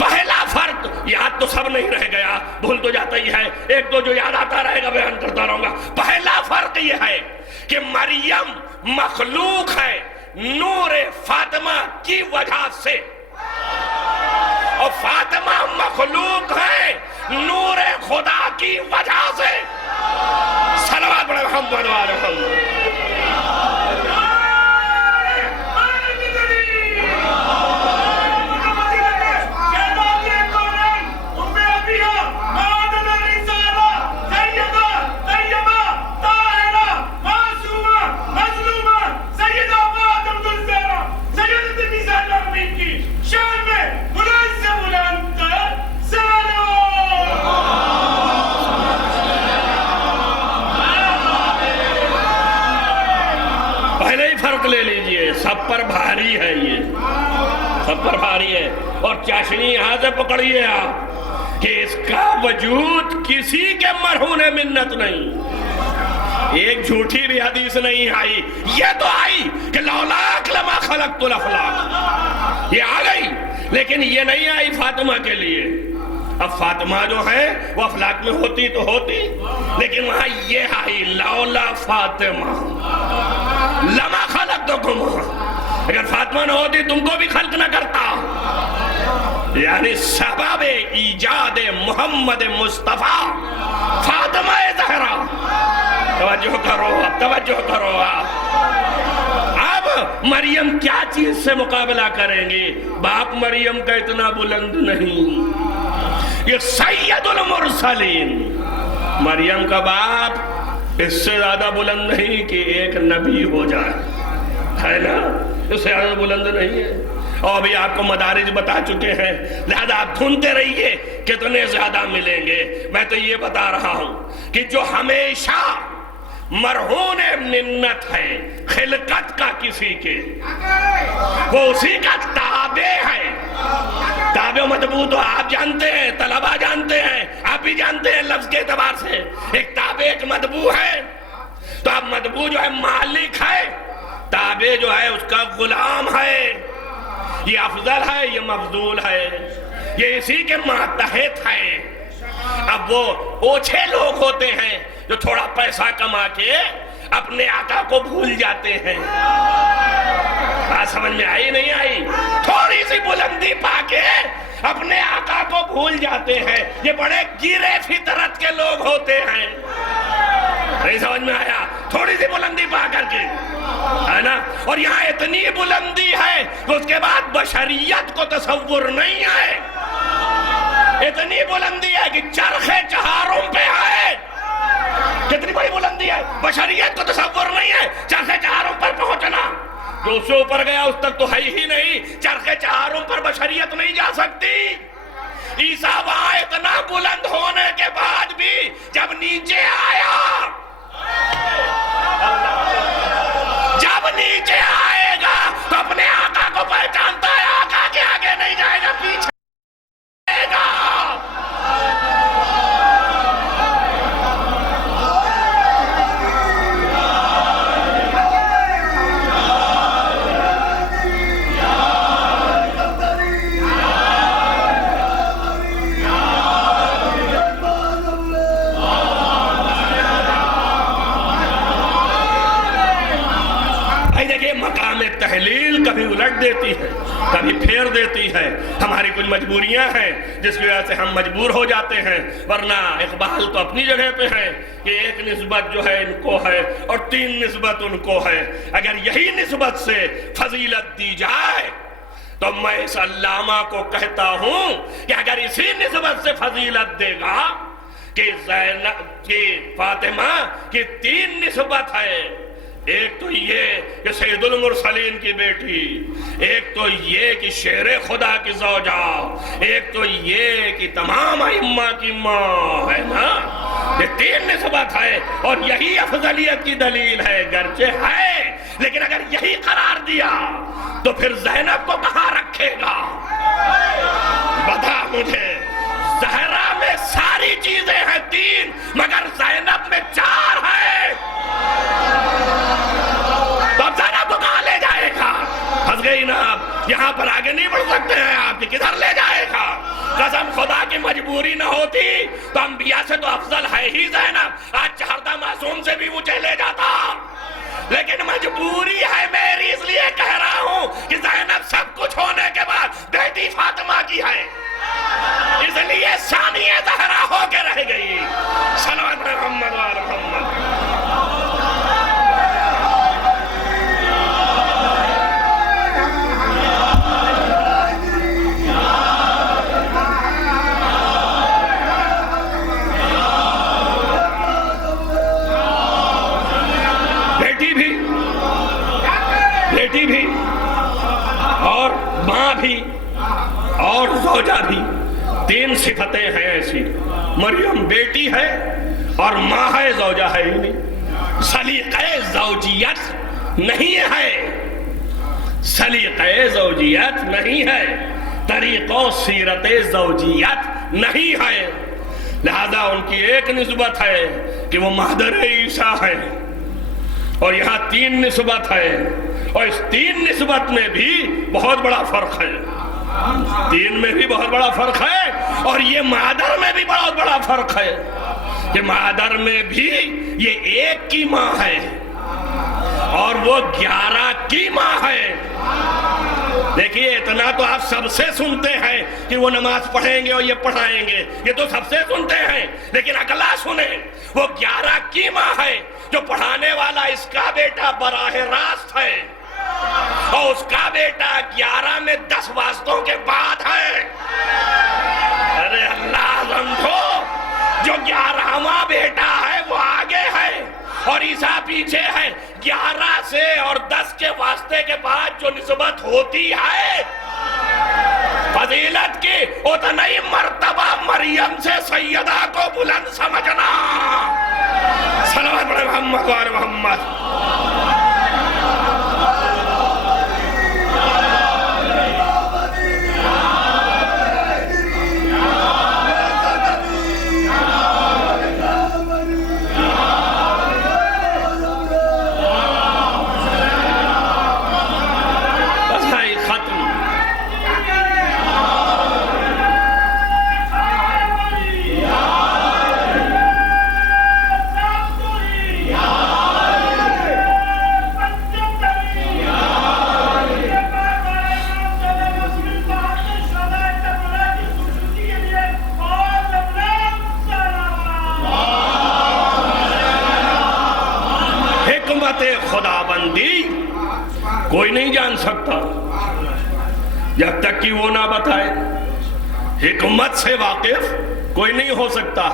پہلا فرق یاد تو سب نہیں رہ گیا، بھول تو جاتا ہی ہے، ایک دو جو یاد آتا رہے گا بیان کرتا رہوں گا۔ پہلا فرق یہ ہے کہ مریم مخلوق ہے نور فاطمہ کی وجہ سے، اور فاطمہ مخلوق ہے نور خدا کی وجہ سے۔ صلوات پڑھیں محمد وعلیہ لے لیجئے، سب پر بھاری ہے، یہ سب پر بھاری ہے۔ اور چاشنی یہاں سے پکڑیے آپ کہ اس کا وجود کسی کے مرہون منت نہیں۔ ایک جھوٹی بھی حدیث نہیں آئی، یہ تو آئی کہ لولاک لما خلقت الافلاک، یہ آ گئی، لیکن یہ نہیں آئی فاطمہ کے لیے۔ اب فاطمہ جو ہے وہ افلاک میں ہوتی تو ہوتی، لیکن وہاں یہ آئی لولا فاطمہ لما خلقتکم، اگر فاطمہ نہ ہوتی تم کو بھی خلق نہ کرتا۔ یعنی سبب ایجاد محمد مصطفیٰ فاطمہ زہرا۔ توجہ کرو، اب توجہ کرو۔ اب مریم کیا چیز سے مقابلہ کریں گی؟ باپ مریم کا اتنا بلند نہیں، یہ سید المرسلین، مریم کا باپ اس سے زیادہ بلند نہیں کہ ایک نبی ہو جائے، ہے نا؟ اس سے زیادہ بلند نہیں ہے۔ اور ابھی آپ کو مدارج بتا چکے ہیں، لہذا آپ ڈھونڈتے رہیے کتنے زیادہ ملیں گے۔ میں تو یہ بتا رہا ہوں کہ جو ہمیشہ مرہون منت ہے خلقت کا کسی کے، وہ اسی کا تابع ہے۔ تابع و مطبوع تو آپ جانتے ہیں، طلبہ جانتے ہیں، آپ بھی جانتے ہیں لفظ کے اعتبار سے، ایک تابع ایک مطبوع ہے۔ تو اب مطبوع جو ہے مالک ہے، تابع جو ہے اس کا غلام ہے۔ یہ افضل ہے، یہ مفضول ہے، یہ اسی کے ماتحت ہے۔ اب وہ اوچھے لوگ ہوتے ہیں جو تھوڑا پیسہ کما کے اپنے آقا کو بھول جاتے ہیں۔ بات سمجھ میں آئی نہیں آئی؟ تھوڑی سی بلندی پا کے اپنے آقا کو بھول جاتے ہیں، یہ بڑے گرے فطرت کے لوگ ہوتے ہیں۔ نہیں سمجھ میں آیا؟ تھوڑی سی بلندی پا کر کے، ہے نا؟ اور یہاں اتنی بلندی ہے کہ اس کے بعد بشریت کو تصور نہیں ہے، اتنی بلندی ہے کہ چرخ چہارم پہ ہے. کتنی بڑی بلندی ہے، بشریت کو تصور نہیں ہے چرخ چہارم پر پہنچنا. جو اس سے اوپر گیا اس تک تو ہے ہی نہیں، چرخ چہارم پر بشریت نہیں جا سکتی. عیسیٰ وہاں اتنا بلند ہونے کے بعد بھی جب نیچے آیا، جب نیچے آئے گا تو اپنے آقا کو پہچانتا ہے، آقا کے آگے نہیں جائے گا، پیچھے جائے گا. تحلیل کبھی الٹ دیتی ہے، کبھی پھیر دیتی ہے. ہماری کچھ مجبوریاں ہیں جس کی وجہ سے ہم مجبور ہو جاتے ہیں، ورنہ اقبال تو اپنی جگہ پہ ہے کہ ایک نسبت جو ہے ان کو ہے اور 3 نسبت ان کو ہے. اگر یہی نسبت سے فضیلت دی جائے تو میں اس علامہ کو کہتا ہوں کہ اگر اسی نسبت سے فضیلت دے گا کہ زینب کی فاطمہ کی 3 نسبت ہے، ایک تو یہ کہ سید المرسلین کی بیٹی، ایک تو یہ کہ شیر خدا کی زوجہ، ایک تو یہ کہ تمام ائمہ کی ماں، ہے نا؟ یہ 3 نسبت ہے اور یہی افضلیت کی دلیل ہے. گرچہ ہے لیکن اگر یہی قرار دیا تو پھر زینب کو کہاں رکھے گا؟ بتا مجھے. زہرا میں ساری چیزیں ہیں 3 مگر زینب میں 4 ہے، تو اب زینب کو کہاں لے جائے گا؟ پھنس گئی نا آپ، یہاں پر آگے نہیں بڑھ سکتے ہیں آپ کہ کدھر لے جائے گا. قسم خدا کی مجبوری نہ ہوتی تو انبیاء سے تو افضل ہے ہی زینب، آج چہردہ معصوم سے بھی مجھے لے جاتا، لیکن مجبوری ہے میری، اس لیے کہہ رہا ہوں کہ زینب سب کچھ ہونے کے بعد بیٹی فاطمہ کی ہے، اس لیے ثانیہ زہرا ہو کے رہ گئی. صلوات محمد و آل محمد. بیٹی بھی اور ماں بھی اور زوجہ بھی، 3 صفتیں ہیں ایسی. مریم بیٹی ہے اور ماں ہے، زوجہ ہے ہی نہیں. سلیقہ زوجیت نہیں ہے، سلیقہ زوجیت نہیں ہے، طریق و سیرت زوجیت نہیں ہے. لہذا ان کی ایک نسبت ہے کہ وہ مہدر عیسیٰ ہے، اور یہاں 3 نسبت ہے، اور اس 3 نسبت میں بھی بہت بڑا فرق ہے. 3 میں بھی بہت بڑا فرق ہے، اور یہ مادر میں بھی بہت بڑا فرق ہے کہ مادر میں بھی یہ 1 کی ماں ہے اور وہ 11 کی ماں ہے. دیکھیے اتنا تو آپ سب سے سنتے ہیں کہ وہ نماز پڑھیں گے اور یہ پڑھائیں گے، یہ تو سب سے سنتے ہیں، لیکن اگلا سنیں، وہ 11 کی ماں ہے جو پڑھانے والا اس کا بیٹا براہ راست ہے، اور اس کا بیٹا 11 میں 10 واسطوں کے بعد ہے. ارے اللہ سمجھو، جو 11واں بیٹا ہے وہ آگے ہے اور عیسیٰ پیچھے ہے. 11 سے اور 10 کے واسطے کے بعد جو نسبت ہوتی ہے فضیلت کی، اتنی مرتبہ مریم سے سیدہ کو بلند سمجھنا. صلوات پڑھیں محمد و آل محمد. کوئی نہیں جان سکتا جب تک کہ وہ نہ بتائے. حکمت سے واقف کوئی نہیں ہو سکتا.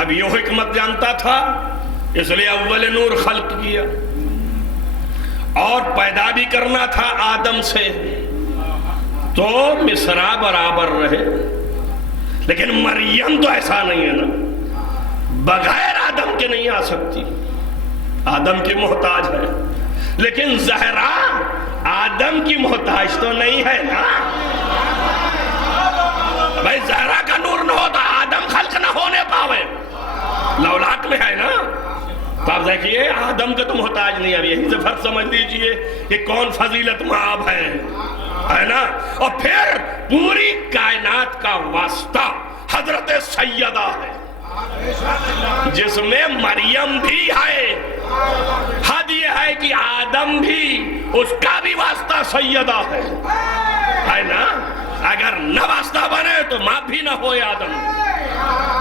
اب یہ حکمت جانتا تھا اس لیے اول نور خلق کیا اور پیدا بھی کرنا تھا آدم سے تو مصرع برابر رہے. لیکن مریم تو ایسا نہیں ہے نا، بغیر آدم کے نہیں آ سکتی، آدم کی محتاج ہے. لیکن زہرا آدم کی محتاج تو نہیں ہے نا. بھائی زہرا کا نور نہ ہوتا آدم خلق نہ ہونے پاوے، لولاک میں ہے نا. تو آپ دیکھئے آدم کا تو محتاج نہیں. اب یہی سے فرق سمجھ لیجئے کہ کون فضیلت مآب ہے نا. اور پھر پوری کائنات کا واسطہ حضرت سیدہ ہے جس میں مریم بھی ہے. حد یہ ہے کہ آدم بھی، اس کا بھی واسطہ سیدہ ہے نا. اگر نہ واسطہ بنے تو ماں بھی نہ ہوئے آدم.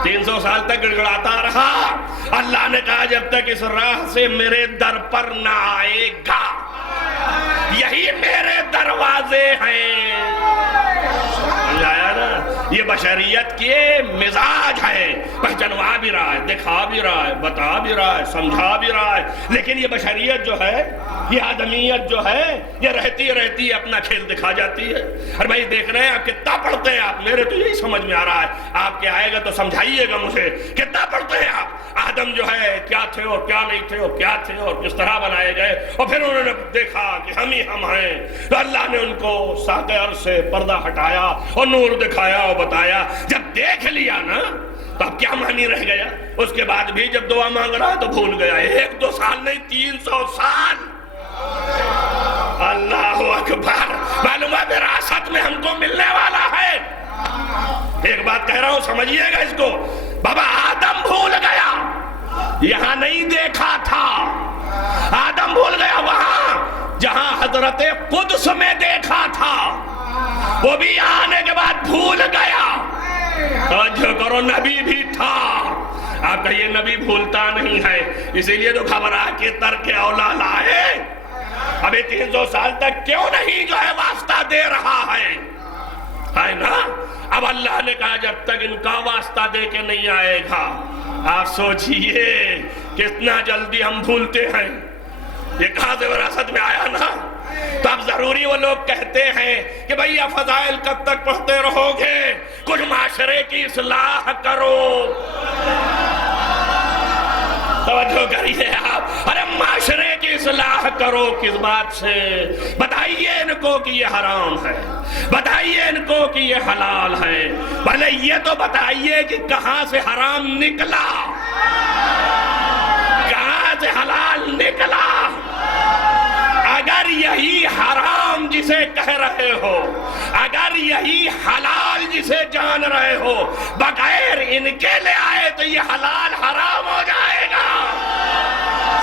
300 سال تک گڑگڑاتا رہا. اللہ نے کہا جب تک اس راہ سے میرے در پر نہ آئے گا، یہی میرے دروازے ہیں. سمجھایا نا؟ یہ بشریت کے مزاج ہے. پہچنوا بھی رہا ہے، دکھا بھی رہا ہے، بتا بھی رہا ہے، سمجھا بھی رہا ہے. لیکن یہ بشریت جو ہے، یہ آدمیت جو ہے، یہ رہتی اپنا کھیل دکھا جاتی ہے. اور بھائی دیکھ رہے ہیں آپ کتنا پڑھتے ہیں آپ. میرے تو یہی سمجھ میں آ رہا ہے، آپ کے آئے گا تو سمجھائیے گا مجھے کتنا پڑھتے ہیں آپ. آدم جو ہے کیا تھے اور کیا نہیں تھے اور کیا تھے اور کس طرح بنائے گئے، اور پھر انہوں نے دیکھا کہ ہم ہی ہم ہیں. تو اللہ نے ان کو ساق عرض سے پردہ ہٹایا اور نور دکھایا اور بتایا. جب دیکھ لیا نا تو اب کیا معنی رہ گیا. اس کے بعد بھی جب دعا مانگ رہا تو بھول گیا. 1-2 سال نہیں 300 سال. اللہ اکبر. معلوم ہے وراثت میں ہم کو ملنے والا ہے. ایک بات کہہ رہا ہوں سمجھیے گا اس کو. بابا آدم بھول گیا، یہاں نہیں دیکھا تھا. آدم بھول گیا وہاں جہاں حضرت قدس میں دیکھا تھا، وہ بھی آنے کے بعد بھول گیا. توجہ کرو، نبی بھی تھا. آپ کہیے نبی بھولتا نہیں ہے، اسی لیے تو گھبرا کے ترک اولا لائے. ابھی 300 سال تک کیوں نہیں جو ہے واسطہ دے رہا ہے نا. اب اللہ نے کہا جب تک ان کا واسطہ دے کے نہیں آئے گا. آپ سوچئے کتنا جلدی ہم بھولتے ہیں. یہ کہاں سے وراثت میں آیا نا. تو اب ضروری وہ لوگ کہتے ہیں کہ بھئی یہ فضائل کب تک پڑھتے رہو گے، کچھ معاشرے کی اصلاح کرو. توجہ کریے آپ. ارے معاشرے کی اصلاح کرو کس بات سے؟ بتائیے ان کو کہ یہ حرام ہے، بتائیے ان کو کہ یہ حلال ہے. بھلے یہ تو بتائیے کہ کہاں سے حرام نکلا، کہاں سے حلال نکلا. اگر یہی حرام جسے کہہ رہے ہو، اگر یہی حلال جسے جان رہے ہو بغیر ان کے لے آئے تو یہ حلال حرام ہو جائے گا.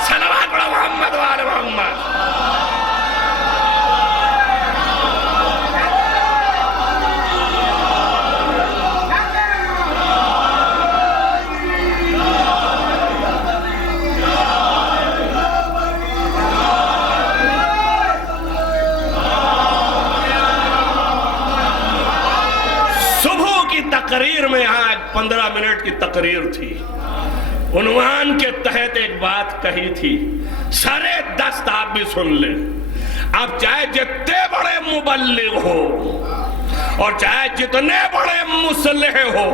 صلوات پڑھو محمد وآل محمد. تقریر میں آج 15 منٹ کی تقریر تھی. عنوان کے تحت ایک بات کہی تھی، سرے دست آپ بھی سن لیں. اب چاہے جتنے بڑے مبلغ ہو اور چاہے جتنے بڑے مصلح ہو،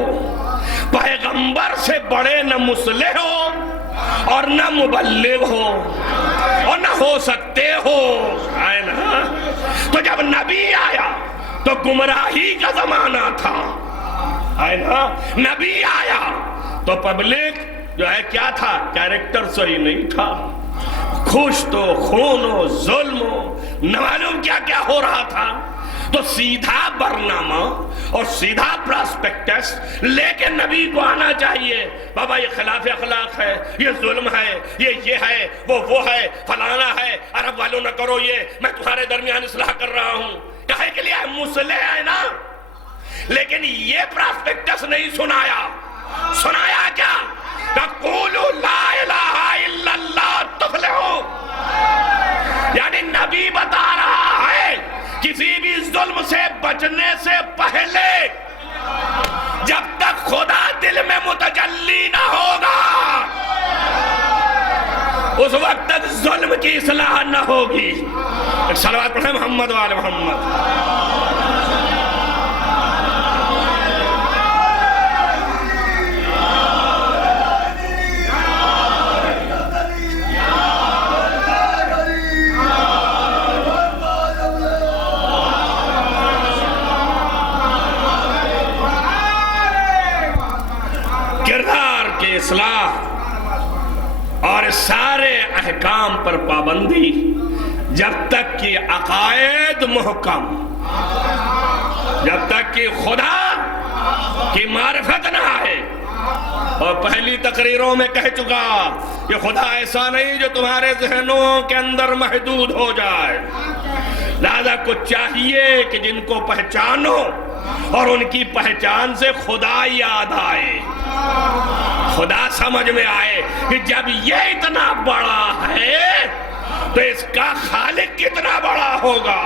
پیغمبر سے بڑے نہ مصلح ہو اور نہ مبلغ ہو اور نہ ہو سکتے ہو. آئے نا. تو جب نبی آیا تو گمراہی کا زمانہ تھا. آئے نا. نبی آیا تو پبلک جو ہے کیا تھا، کیریکٹر صحیح نہیں تھا. خوش تو خون و ظلم و نہ معلوم کیا کیا ہو رہا تھا. تو سیدھا برنامہ اور سیدھا پراسپیکٹس لے کے نبی کو آنا چاہیے. بابا یہ خلاف اخلاق ہے، یہ ظلم ہے، یہ ہے، وہ ہے، فلانا ہے، عرب والوں نہ کرو یہ، میں تمہارے درمیان اصلاح کر رہا ہوں. کہے کے لیے مصلح ہے نا. لیکن یہ پراسپیکٹس نہیں سنایا. سنایا کیا؟ قولوا لا الہ الا اللہ تفلحوا. یعنی نبی بتا پہنچنے سے پہلے جب تک خدا دل میں متجلی نہ ہوگا اس وقت تک ظلم کی اصلاح نہ ہوگی. ایک صلوات پڑھیں محمد وآل محمد. کردار کی اصلاح اور سارے احکام پر پابندی جب تک کہ عقائد محکم، جب تک کہ خدا کی معرفت نہ آئے. اور پہلی تقریروں میں کہہ چکا کہ خدا ایسا نہیں جو تمہارے ذہنوں کے اندر محدود ہو جائے. لہذا کچھ چاہیے کہ جن کو پہچانو اور ان کی پہچان سے خدا یاد آئے، خدا سمجھ میں آئے کہ جب یہ اتنا بڑا ہے تو اس کا خالق کتنا بڑا ہوگا.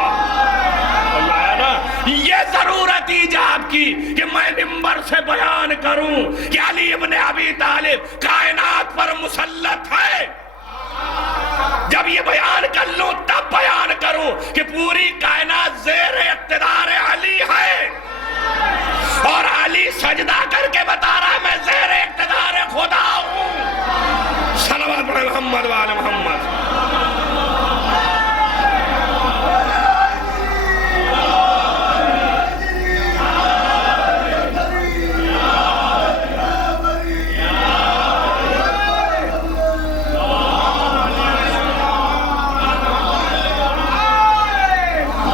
یہ ضرورت ایجاب کی کہ میں منبر سے بیان کروں کہ علی ابن ابی طالب کائنات پر مسلط ہے. جب یہ بیان کر لوں تب بیان کروں کہ پوری کائنات زیر اقتدار علی ہے، اور علی سجدہ کر کے بتا رہا ہے میں زیر اقتدار خدا ہوں. صلوات پڑھیں محمد وآل محمد.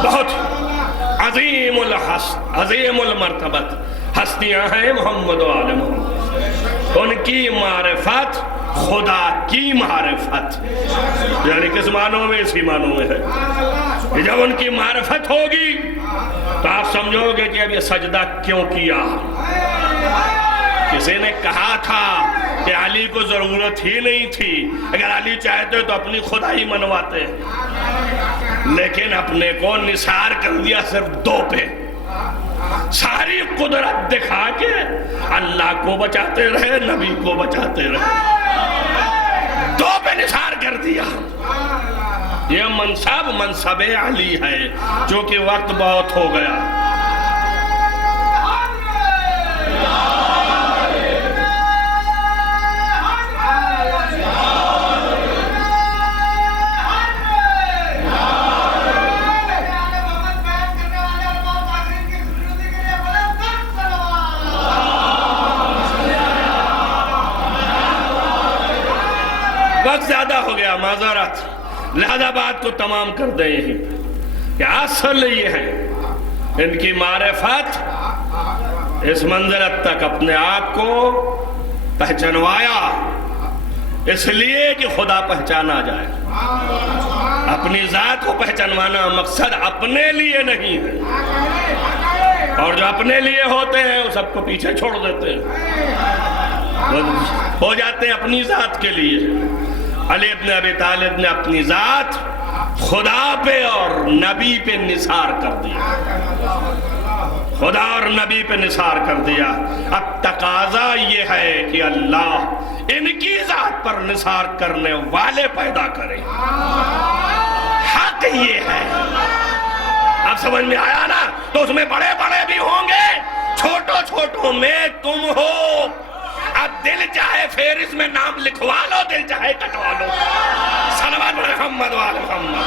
بہت عظیم المرتبت ہستیاں ہیں محمد و آل محمد. ان کی معرفت خدا کی معرفت، یعنی کس معنوں میں؟ اسی معنوں میں ہے کہ جب ان کی معرفت ہوگی تو آپ سمجھو گے کہ اب یہ سجدہ کیوں کیا. کسی نے کہا تھا کہ علی کو ضرورت ہی نہیں تھی، اگر علی چاہتے تو اپنی خدائی منواتے، لیکن اپنے کو نثار کر دیا صرف دو پہ. ساری قدرت دکھا کے اللہ کو بچاتے رہے، نبی کو بچاتے رہے، دو پہ نثار کر دیا. یہ منصب علی ہے، جو کہ وقت بہت ہو گیا. وقت زیادہ ہو گیا، معذرت، لہذا بات کو تمام کر دیں یہیں کہ اصل یہ ہے ان کی معرفت اس منزلت تک اپنے آپ کو پہچانوایا، اس لیے کہ خدا پہچانا جائے. اپنی ذات کو پہچانوانا مقصد اپنے لیے نہیں ہے، اور جو اپنے لیے ہوتے ہیں وہ سب کو پیچھے چھوڑ دیتے ہیں، ہو جاتے ہیں اپنی ذات کے لیے. علی ابن ابی طالب نے اپنی ذات خدا پہ اور نبی پہ نثار کر دیا، خدا اور نبی پہ نثار کر دیا. اب تقاضا یہ ہے کہ اللہ ان کی ذات پر نثار کرنے والے پیدا کرے. حق یہ ہے. اب سمجھ میں آیا نا؟ تو اس میں بڑے بڑے بھی ہوں گے، چھوٹوں میں تم ہو. اب دل چاہے فہرست میں نام لکھوا لو، دل چاہے کٹوا لو. صلوات محمد وآل محمد.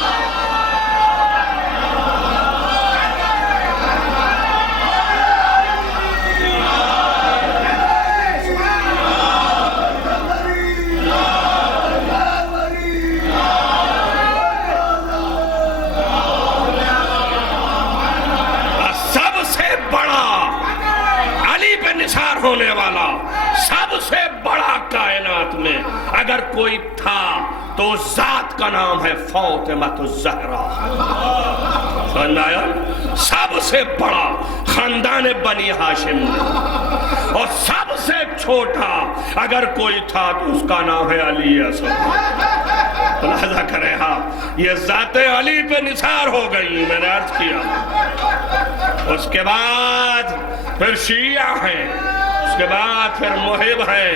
سب سے بڑا علی پہ نثار ہونے والا، سب سے بڑا کائنات میں اگر کوئی تھا تو ذات کا نام ہے فاطمہ الزہرا. سمجھ میں آیا؟ سب سے بڑا خاندان بنی ہاشم، اور سب سے چھوٹا اگر کوئی تھا تو اس کا نام ہے علی اصغر. ملاحظہ کریں آپ، یہ ذات علی پہ نثار ہو گئی، میں نے عرض کیا۔ اس کے بعد پھر شیعہ ہیں، اس کے بعد پھر محب ہیں،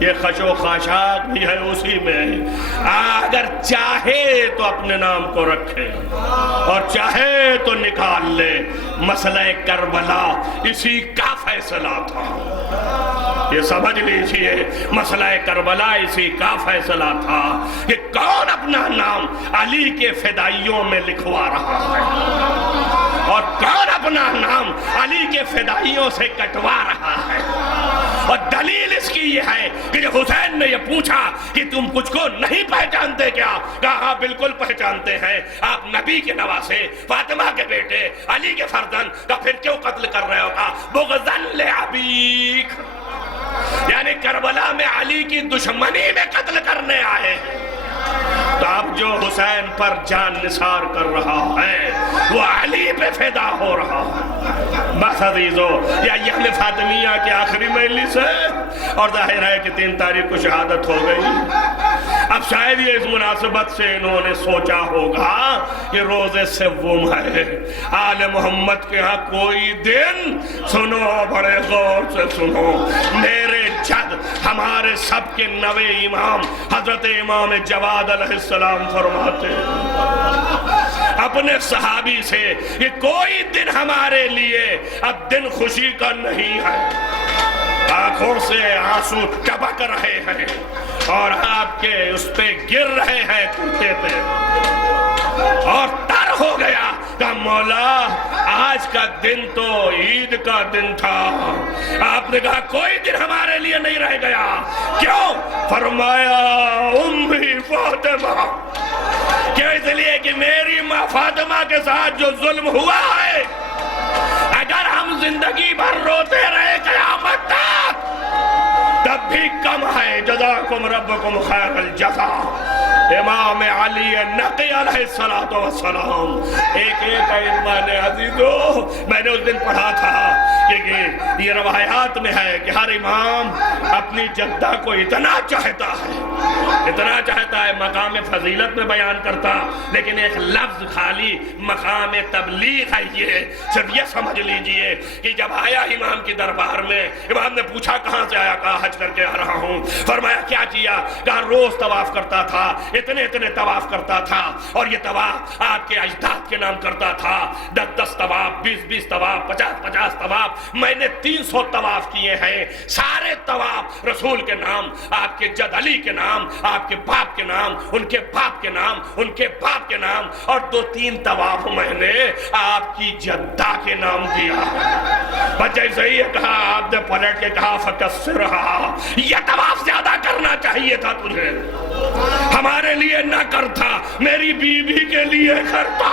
یہ خش و خاشاک بھی ہے اسی میں۔ اگر چاہے تو اپنے نام کو رکھے اور چاہے تو نکال لے، مسئلہ کربلا اسی کا فیصلہ تھا، یہ سمجھ لیجئے، مسئلہ کربلا اسی کا فیصلہ تھا کہ کون اپنا نام علی کے فدائیوں میں لکھوا رہا ہے اور کون اپنا نام علی کے فدائیوں سے کٹوا رہا ہے۔ اور دلیل اس کی یہ ہے کہ جب حسین نے یہ پوچھا کہ تم کچھ کو نہیں پہچانتے کیا، کہا ہاں بالکل پہچانتے ہیں، آپ نبی کے نواسے، فاطمہ کے بیٹے، علی کے فرزند، تو پھر کیوں قتل کر رہے ہو؟ کہا بغضاً لعبیک، یعنی کربلا میں علی کی دشمنی میں قتل کرنے آئے ہیں۔ تو اب جو حسین پر جان نثار کر رہا ہے وہ علی پہ فدا ہو رہا ہے۔ بس عزیزو، یہ ایام فاطمیہ کے آخری مجلس ہے اور ظاہر ہے کہ 3 تاریخ کو شہادت ہو گئی۔ اب شاید یہ اس مناسبت سے انہوں نے سوچا ہوگا کہ روز سوم ہے، آل محمد کے ہاں کوئی دن، سنو بڑے غور سے سنو، میرے جد ہمارے سب کے نوے امام حضرت امام جواد علیہ السلام فرماتے اپنے صحابی سے کہ کوئی دن ہمارے لیے اب دن خوشی کا نہیں ہے، آنکھوں سے آنسو ٹپک رہے ہیں اور آپ کے اس پہ گر رہے ہیں کرتے پہ، اور تر ہو گیا کہ مولا آج کا دن تو عید کا دن تھا۔ آپ نے کہا کوئی دن ہمارے لیے نہیں رہ گیا، کیوں؟ فرمایا امی فاطمہ، کیوں؟ اس لیے کہ میری ماں فاطمہ کے ساتھ جو ظلم ہوا ہے، اگر ہم زندگی بھر روتے رہے قیامت تک تب بھی کم ہے۔ جزاکم ربکم خیر الجزا۔ امام علی نقی علیہ السلام ایک ایمان عزیزو، میں نے اس دن پڑھا تھا کہ یہ روایات میں ہے کہ ہر امام اپنی جدہ کو اتنا چاہتا ہے مقام فضیلت میں بیان کرتا، لیکن ایک لفظ خالی مقام تبلیغ ہے۔ یہ صرف یہ سمجھ لیجئے کہ جب آیا امام کی دربار میں، امام نے پوچھا کہاں سے آیا؟ کہا حج کر کے آ رہا ہوں۔ فرمایا کیا کیا؟ کہا روز طواف کرتا تھا، اتنے طواف کرتا تھا، اور یہ طواف آپ کے اجداد کے نام کرتا تھا، 10 طواف، 20 طواف، 50 طواف، میں نے 300 طواف کیے ہیں، سارے طواف رسول کے نام، آپ کے جد علی کے نام، آپ کے باپ کے نام، ان کے باپ کے نام، ان کے باپ کے نام، اور 2-3 طواف میں نے آپ کی جدہ کے نام دیا۔ بچے صحیح ہے، کہا آپ نے پلٹ کے کہا فکسرہا، یہ طواف زیادہ کرنا چاہیے تھا تجھے، ہمارے لیے نہ کرتا، میری بیوی کے لیے کرتا،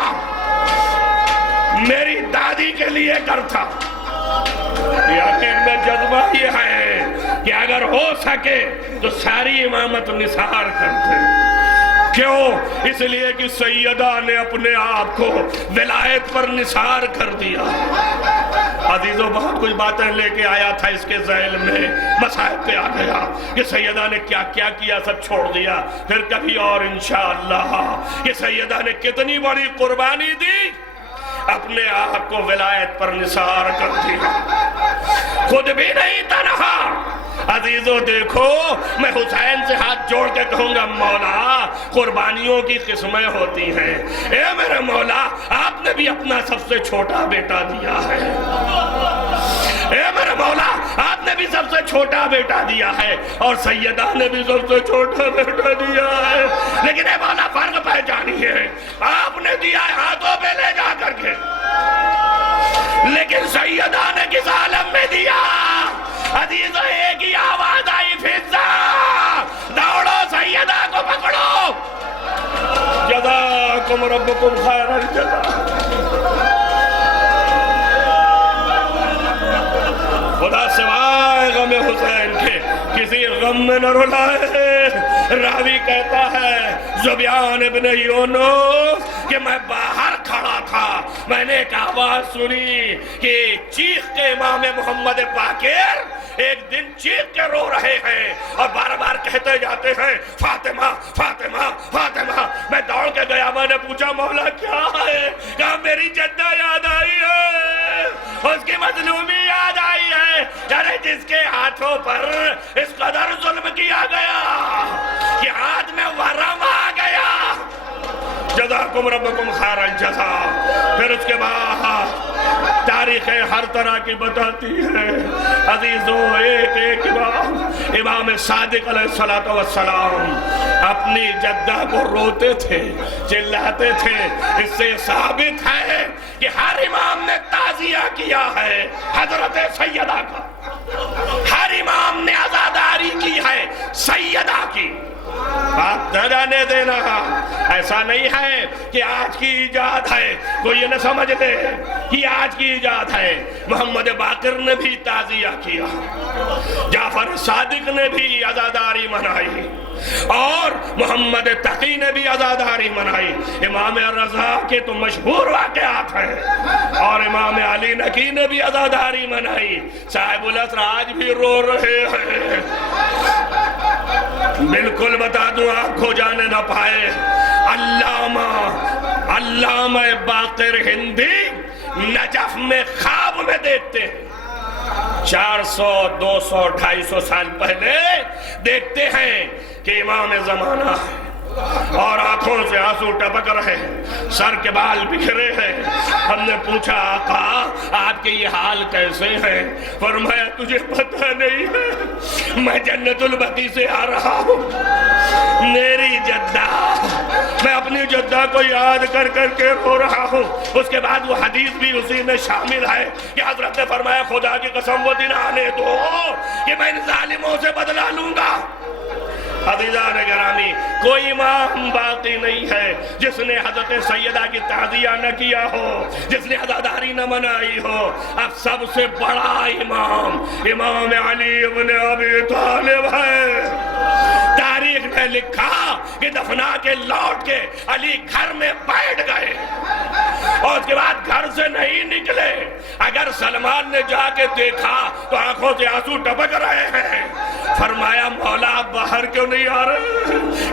میری دادی کے لیے کرتا۔ یعنی ان میں جذبہ یہ ہے کہ اگر ہو سکے تو ساری امامت نثار کرتے۔ کیوں؟ اس لیے کہ سیدہ نے اپنے آپ کو ولایت پر نثار کر دیا۔ عزیزو، بہت کچھ باتیں لے کے آیا تھا اس کے ذیل میں، مسائب پہ آ گیا کہ سیدہ نے کیا کیا سب چھوڑ دیا، پھر کبھی اور انشاءاللہ کہ سیدہ نے کتنی بڑی قربانی دی، اپنے آپ کو ولایت پر نثار کر دیا، خود بھی نہیں تنہا۔ عزیزو دیکھو، میں حسین سے ہاتھ جوڑ کے کہوں گا مولا قربانیوں کی قسمیں ہوتی ہیں، اے میرے مولا آپ نے بھی اپنا سب سے چھوٹا بیٹا دیا ہے، اے میرے مولا آپ نے بھی سب سے چھوٹا بیٹا دیا ہے، اور سیدہ نے بھی سب سے چھوٹا بیٹا دیا ہے، لیکن اے مولا فرق پہچانیے، آپ نے دیا ہے ہاتھوں پہ لے جا کر کے، لیکن سیدہ نے کس عالم میں دیا؟ عزیزو ایک ہی آواز آئی، فضا، دوڑو سیدہ کو پکڑو۔ جزاکم ربکم خیر الجزا۔ خدا سوائے غم حسین کے کسی غم میں نہ رلائے۔ راوی کہتا ہے زبیان ابن یونس کہ میں باہر کھڑا تھا، میں نے ایک آواز سنی کہ چیخ کے امام محمد باقر ایک دن چیخ کے رو رہے ہیں اور بار بار کہتے جاتے ہیں فاطمہ فاطمہ فاطمہ. میں دوڑ کے گیا, میں نے پوچھا مولا کیا ہے؟ کہا میری جدہ یاد آئی ہے, اس کی مظلومی یاد آئی ہے, یعنی جس کے ہاتھوں پر اس قدر ظلم کیا گیا کہ ہاتھ میں ورم آ گیا. جزاکم ربکم خیر الجزا. پھر اس کے بعد تاریخ ہر طرح کی بتاتی ہے عزیزو. ایک ایک امام صادق علیہ السلام اپنی جدہ کو روتے تھے, چلاتے تھے. اس سے ثابت ہے کہ ہر امام نے تعزیہ کیا ہے حضرت سیدہ کا, ہر امام نے عزاداری کی ہے سیدہ کی. بات نہ جانے دینا, ایسا نہیں ہے کہ آج کی ایجاد ہے, کوئی یہ نہ سمجھ لے کہ آج کی ایجاد ہے. محمد باقر نے بھی تعزیہ کیا, جعفر صادق نے بھی عزاداری منائی, اور محمد تقی نے بھی عزاداری منائی. امام رضا کے تو مشہور واقعات ہیں, اور امام علی نقی نے بھی عزاداری منائی. صاحب العصر آج بھی رو رہے ہیں. بالکل بتا دوں, آپ کو جانے نہ پائے, علامہ باقر ہندی نجف میں خواب میں دیکھتے ہیں. 400 200 250 سال پہلے دیکھتے ہیں کہ امام زمانہ ہے اور آنکھوں سے آنسو ٹپک رہے ہیں, سر کے بال بکھرے ہیں. ہم نے پوچھا آقا آپ کے یہ حال کیسے ہیں؟ فرمایا تجھے پتہ نہیں ہے, میں جنت البقیع سے آ رہا ہوں. میری جدہ, میں اپنی جدہ کو یاد کر کر کے رو رہا ہوں. اس کے بعد وہ حدیث بھی اسی میں شامل ہے کہ حضرت نے فرمایا خدا کی قسم وہ دن آنے دو کہ میں ان ظالموں سے بدلہ لوں گا. عزیزان گرامی, کوئی امام باقی نہیں ہے جس نے حضرت سیدہ کی تعزیہ نہ کیا ہو, جس نے عزاداری نہ منائی ہو. اب سب سے بڑا امام علی ابن ابی طالب ہے. تاریخ نے لکھا کہ دفنا کے لوٹ کے علی گھر میں بیٹھ گئے اور اس کے بعد گھر سے نہیں نکلے. اگر سلمان نے جا کے دیکھا تو آنکھوں سے آنسو ٹپک رہے ہیں. فرمایا مولا آپ باہر کیوں نہیں آ رہے؟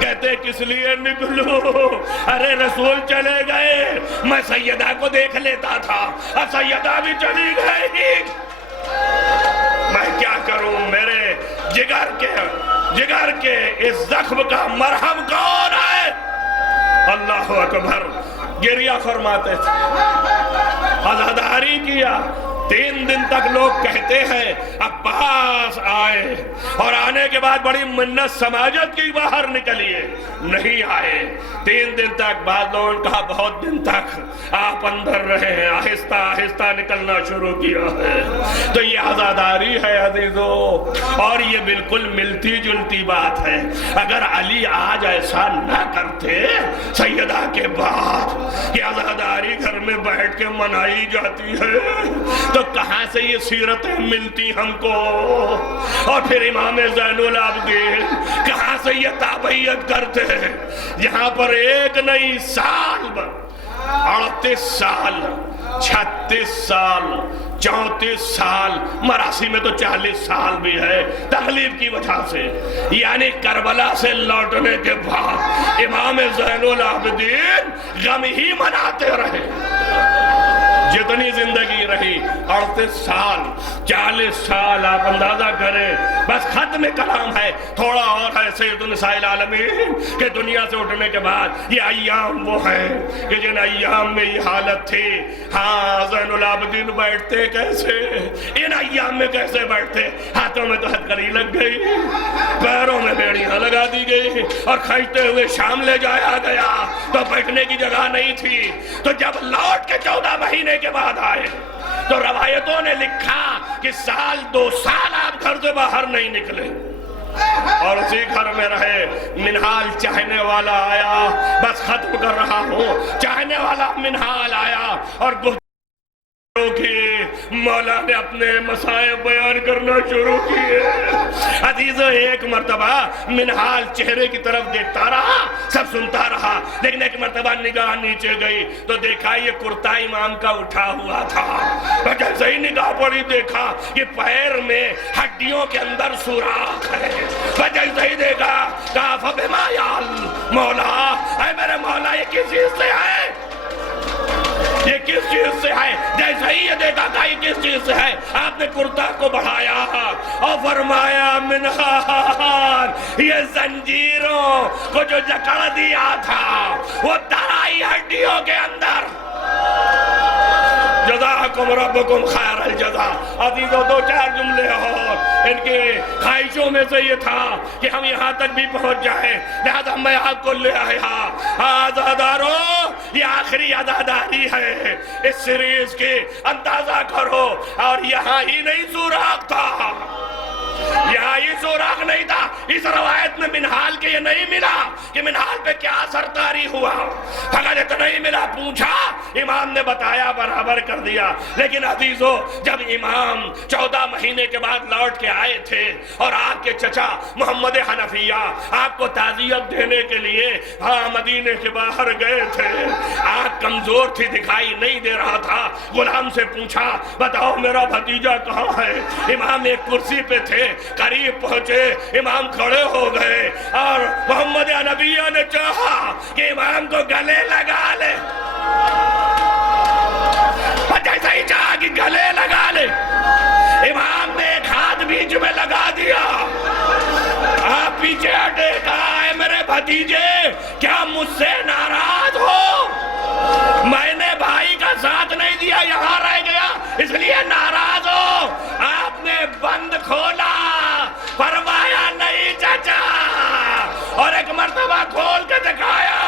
کہتے کس لیے نکلو, ارے رسول چلے گئے, میں سیدہ کو دیکھ لیتا تھا, اب سیدہ بھی چلی گئی, میں کیا کروں؟ میرے جگر کے اس زخم کا مرہم کون ہے؟ اللہ اکبر. گریہ فرماتے تھے, عزاداری کیا. 3 دن تک لوگ کہتے ہیں عباس آئے, اور آنے کے بعد بڑی منت سماجت کی باہر نکلیے, نہیں آئے. 3 دن تک بعد لوگوں نے کہا بہت دن تک آپ اندر رہے ہیں, آہستہ آہستہ نکلنا شروع کیا ہے. تو یہ عزاداری ہے عزیزو, اور یہ بالکل ملتی جلتی بات ہے. اگر علی آج ایسا نہ کرتے سیدہ کے بعد کہ عزاداری گھر میں بیٹھ کے منائی جاتی ہے, تو کہاں سے یہ سیرتیں ملتی ہم کو؟ اور پھر امام زین العابدین کہاں سے یہ تابعیت کرتے ہیں؟ یہاں پر ایک نہیں سال 38 سال 36 سال 34 سال, مراسی میں تو 40 سال بھی ہے تغلیب کی وجہ سے. یعنی کربلا سے لوٹنے کے بعد امام زین العابدین غم ہی مناتے رہے. جتنی زندگی رہی 38 سال 40 سال, آپ اندازہ کریں. بس ختم کلام ہے, تھوڑا اور ہے. سید النساء العالمین کہ دنیا سے اٹھنے کے بعد یہ ایام وہ ہیں کہ جن ایام میں یہ حالت تھی. ہاں زین العابدین بیٹھتے کیسے, ان ایام میں کیسے بیٹھتے؟ ہاتھوں میں تو ہتھکڑی لگ گئی, پیروں میں بیڑیاں لگا دی گئی, اور کھینچتے ہوئے شام لے جایا گیا تو بیٹھنے کی جگہ نہیں تھی. تو جب لوٹ کے 14 مہینے کے بعد آئے تو روایتوں نے لکھا کہ 2 سال آپ گھر سے باہر نہیں نکلے, اور اسی گھر میں رہے. منہال چاہنے والا آیا, بس ختم کر رہا ہوں, چاہنے والا منہال آیا اور کی مولا نے اپنے مسائب بیان کرنا شروع کیے۔ عزیزو ایک مرتبہ منہال چہرے کی طرف دیکھتا رہا، سب سنتا رہا، لیکن ایک مرتبہ نگاہ نیچے گئی تو دیکھا یہ کرتا امام کا اٹھا ہوا تھا۔ جیسے ہی نگاہ پڑی دیکھا یہ پیر میں ہڈیوں کے اندر سوراخ ہے۔ جیسے ہی دیکھا کہا فبما یال مولا، اے میرے مولا یہ کس چیز سے ہے، یہ کس چیز سے ہے؟ جیسا ہی یہ دیکھا کہ یہ کس چیز سے ہے، آپ نے کرتا کو بڑھایا اور فرمایا منہال، یہ زنجیروں کو جو جکڑ دیا تھا وہ درائی ہڈیوں کے اندر۔ جزاکم ربکم خیر الجزا۔ عزیزو دو چار جملے اور ان کے خواہشوں میں سے یہ تھا کہ ہم یہاں تک بھی پہنچ جائیں، لہذا میں آپ کو لے آیا۔ عزادارو یہ آخری عزاداری ہے اس سیریز کی، اندازہ کرو، اور یہاں ہی نہیں سوراخ تھا، یہاں یہ سوراخ نہیں تھا۔ اس روایت میں منہال کے یہ نہیں ملا کہ منہال پہ کیا سرکاری ہوا، اگر اتنا نہیں ملا پوچھا، امام نے بتایا، برابر کر دیا۔ لیکن عزیزو جب امام 14 مہینے کے بعد لوٹ کے آئے تھے اور آپ کے چچا محمد حنفیہ آپ کو تعزیت دینے کے لیے مدینے کے باہر گئے تھے، آنکھ کمزور تھی، دکھائی نہیں دے رہا تھا، غلام سے پوچھا بتاؤ میرا بھتیجا کہاں ہے؟ امام ایک کرسی پہ تھے، قریب پہنچے، امام کھڑے ہو گئے اور محمد حنفیہ نے چاہا کہ امام کو گلے لگا لے، جیسا ہی چاہا کہ گلے لگا لے، امام نے ایک ہاتھ بیچ میں لگا دیا، آپ پیچھے ہٹے، کہا اے میرے بھتیجے کیا مجھ سے ناراض ہو؟ میں نے بھائی کا ساتھ نہیں دیا، یہاں رہ گیا اس لیے ناراض ہو؟ آپ نے بند کھولا، فرمایا نہیں چچا، اور ایک مرتبہ کھول کے دکھایا۔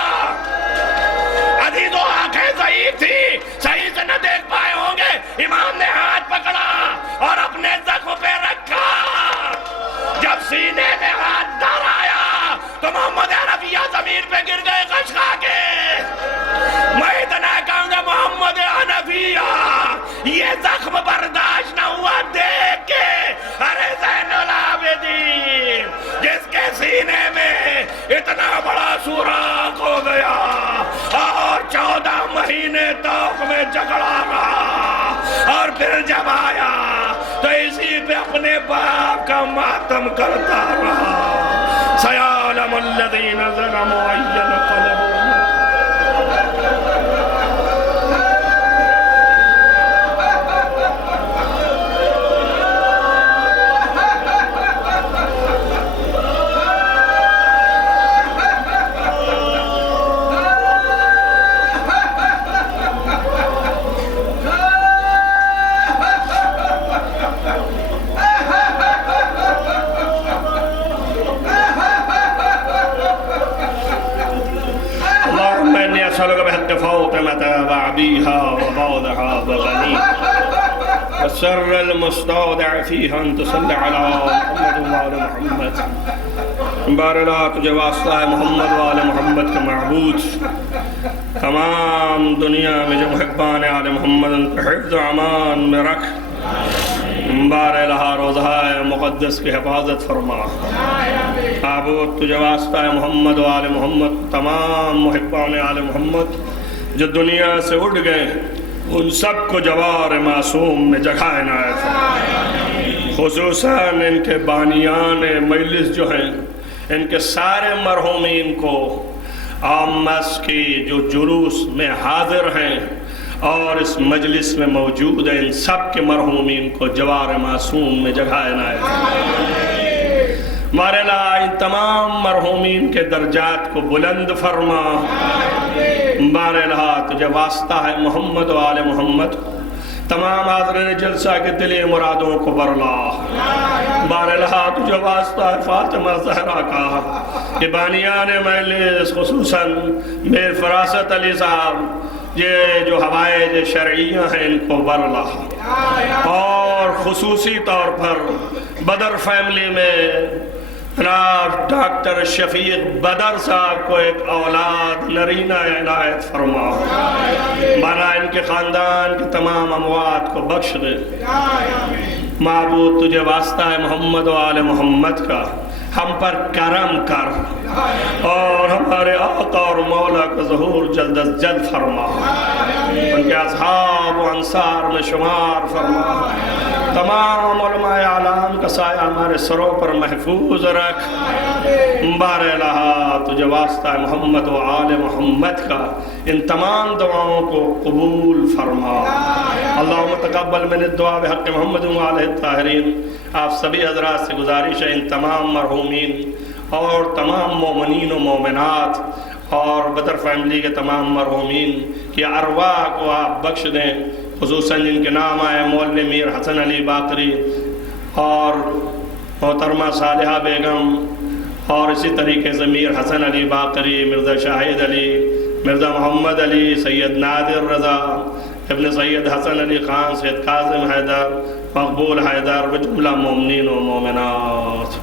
عزیزو آنکھیں ضعیف تھی، صحیح سے نہ دیکھ پائے ہوں گے، امام نے ہاتھ پکڑا اور اپنے زخم پہ رکھا، جب سینے میں ہاتھ ڈال آیا تو محمد حنفیہ زمین پہ گر گئے خشخا کے۔ میں اتنا کہوں گا محمد حنفیہ یہ زخم برداشت نہ ہوا دیکھ کے، ارے زین العابدین جس کے سینے میں اتنا بڑا سوراخ ہو گیا اور 14 مہینے توق میں جھگڑا رہا، اور پھر جب آیا تو اسی پہ اپنے باپ کا ماتم کرتا رہا۔ سیعلم الذین ظلموا ای انقلبوا۔ وسر المستودع فيها ان تصلي على محمد وآل محمد۔ بارلا تجھے واسطہ ہے محمد وآل محمد کے معبود، تمام دنیا میں جو محبان آل محمد ان کو حفظ و امان میں رکھ، بارلا روضہ مقدس کی حفاظت فرما۔ معبود تجھے واسطہ ہے محمد وآل محمد، تمام محبان آل محمد جو دنیا سے اٹھ گئے ان سب کو جوار معصوم میں جگہ عنایت فرما، خصوصاً ان کے بانیان مجلس جو ہیں، ان کے سارے مرحومین کو آمس کی جو جلوس میں حاضر ہیں اور اس مجلس میں موجود ہیں، ان سب کے مرحومین کو جوار معصوم میں جگہ عنایت فرما۔ مولا ان تمام مرحومین کے درجات کو بلند فرما۔ مولا تجھے واسطہ ہے محمد و آل محمد، تمام حاضرین جلسہ کے دلی مرادوں کو برلا۔ مولا تجھے واسطہ ہے فاطمہ زہرا کا کہ بانیان مجلس خصوصاً میر فراست علی صاحب یہ جو حوائج شرعیہ ہیں ان کو برلا، اور خصوصی طور پر بدر فیملی میں جناب ڈاکٹر شفیق بدر صاحب کو ایک اولاد نرینہ عنایت فرما۔ مولا ان کے خاندان کے تمام اموات کو بخش دے۔ معبود تجھے واسطہ ہے محمد و آل محمد کا ہم پر کرم کر اور ہمارے آقا اور مولا کا ظہور جلد از جلد فرما، ان کے اصحاب و انصار میں شمار فرما، تمام علماء اعلام کا سایہ ہمارے سروں پر محفوظ رکھ۔ بار الہ تجھے واسطہ ہے محمد و آل محمد کا ان تمام دعاؤں کو قبول فرما۔ اللہم تقبل من الدعا بحق محمد و آلہ الطاہرین۔ آپ سبھی حضرات سے گزارش ہے ان تمام مرحومین اور تمام مومنین و مومنات اور بدر فیملی کے تمام مرحومین کی ارواح کو آپ بخش دیں، خصوصاً جن کے نام آئے مولوی میر حسن علی باقری اور محترمہ صالحہ بیگم، اور اسی طریقے سے میر حسن علی باقری، مرزا شاہد علی، مرزا محمد علی، سید نادر رضا، ابن سید حسن علی خان، سید کاظم حیدر، مقبول حیدر و جملہ مومنین و مومنات۔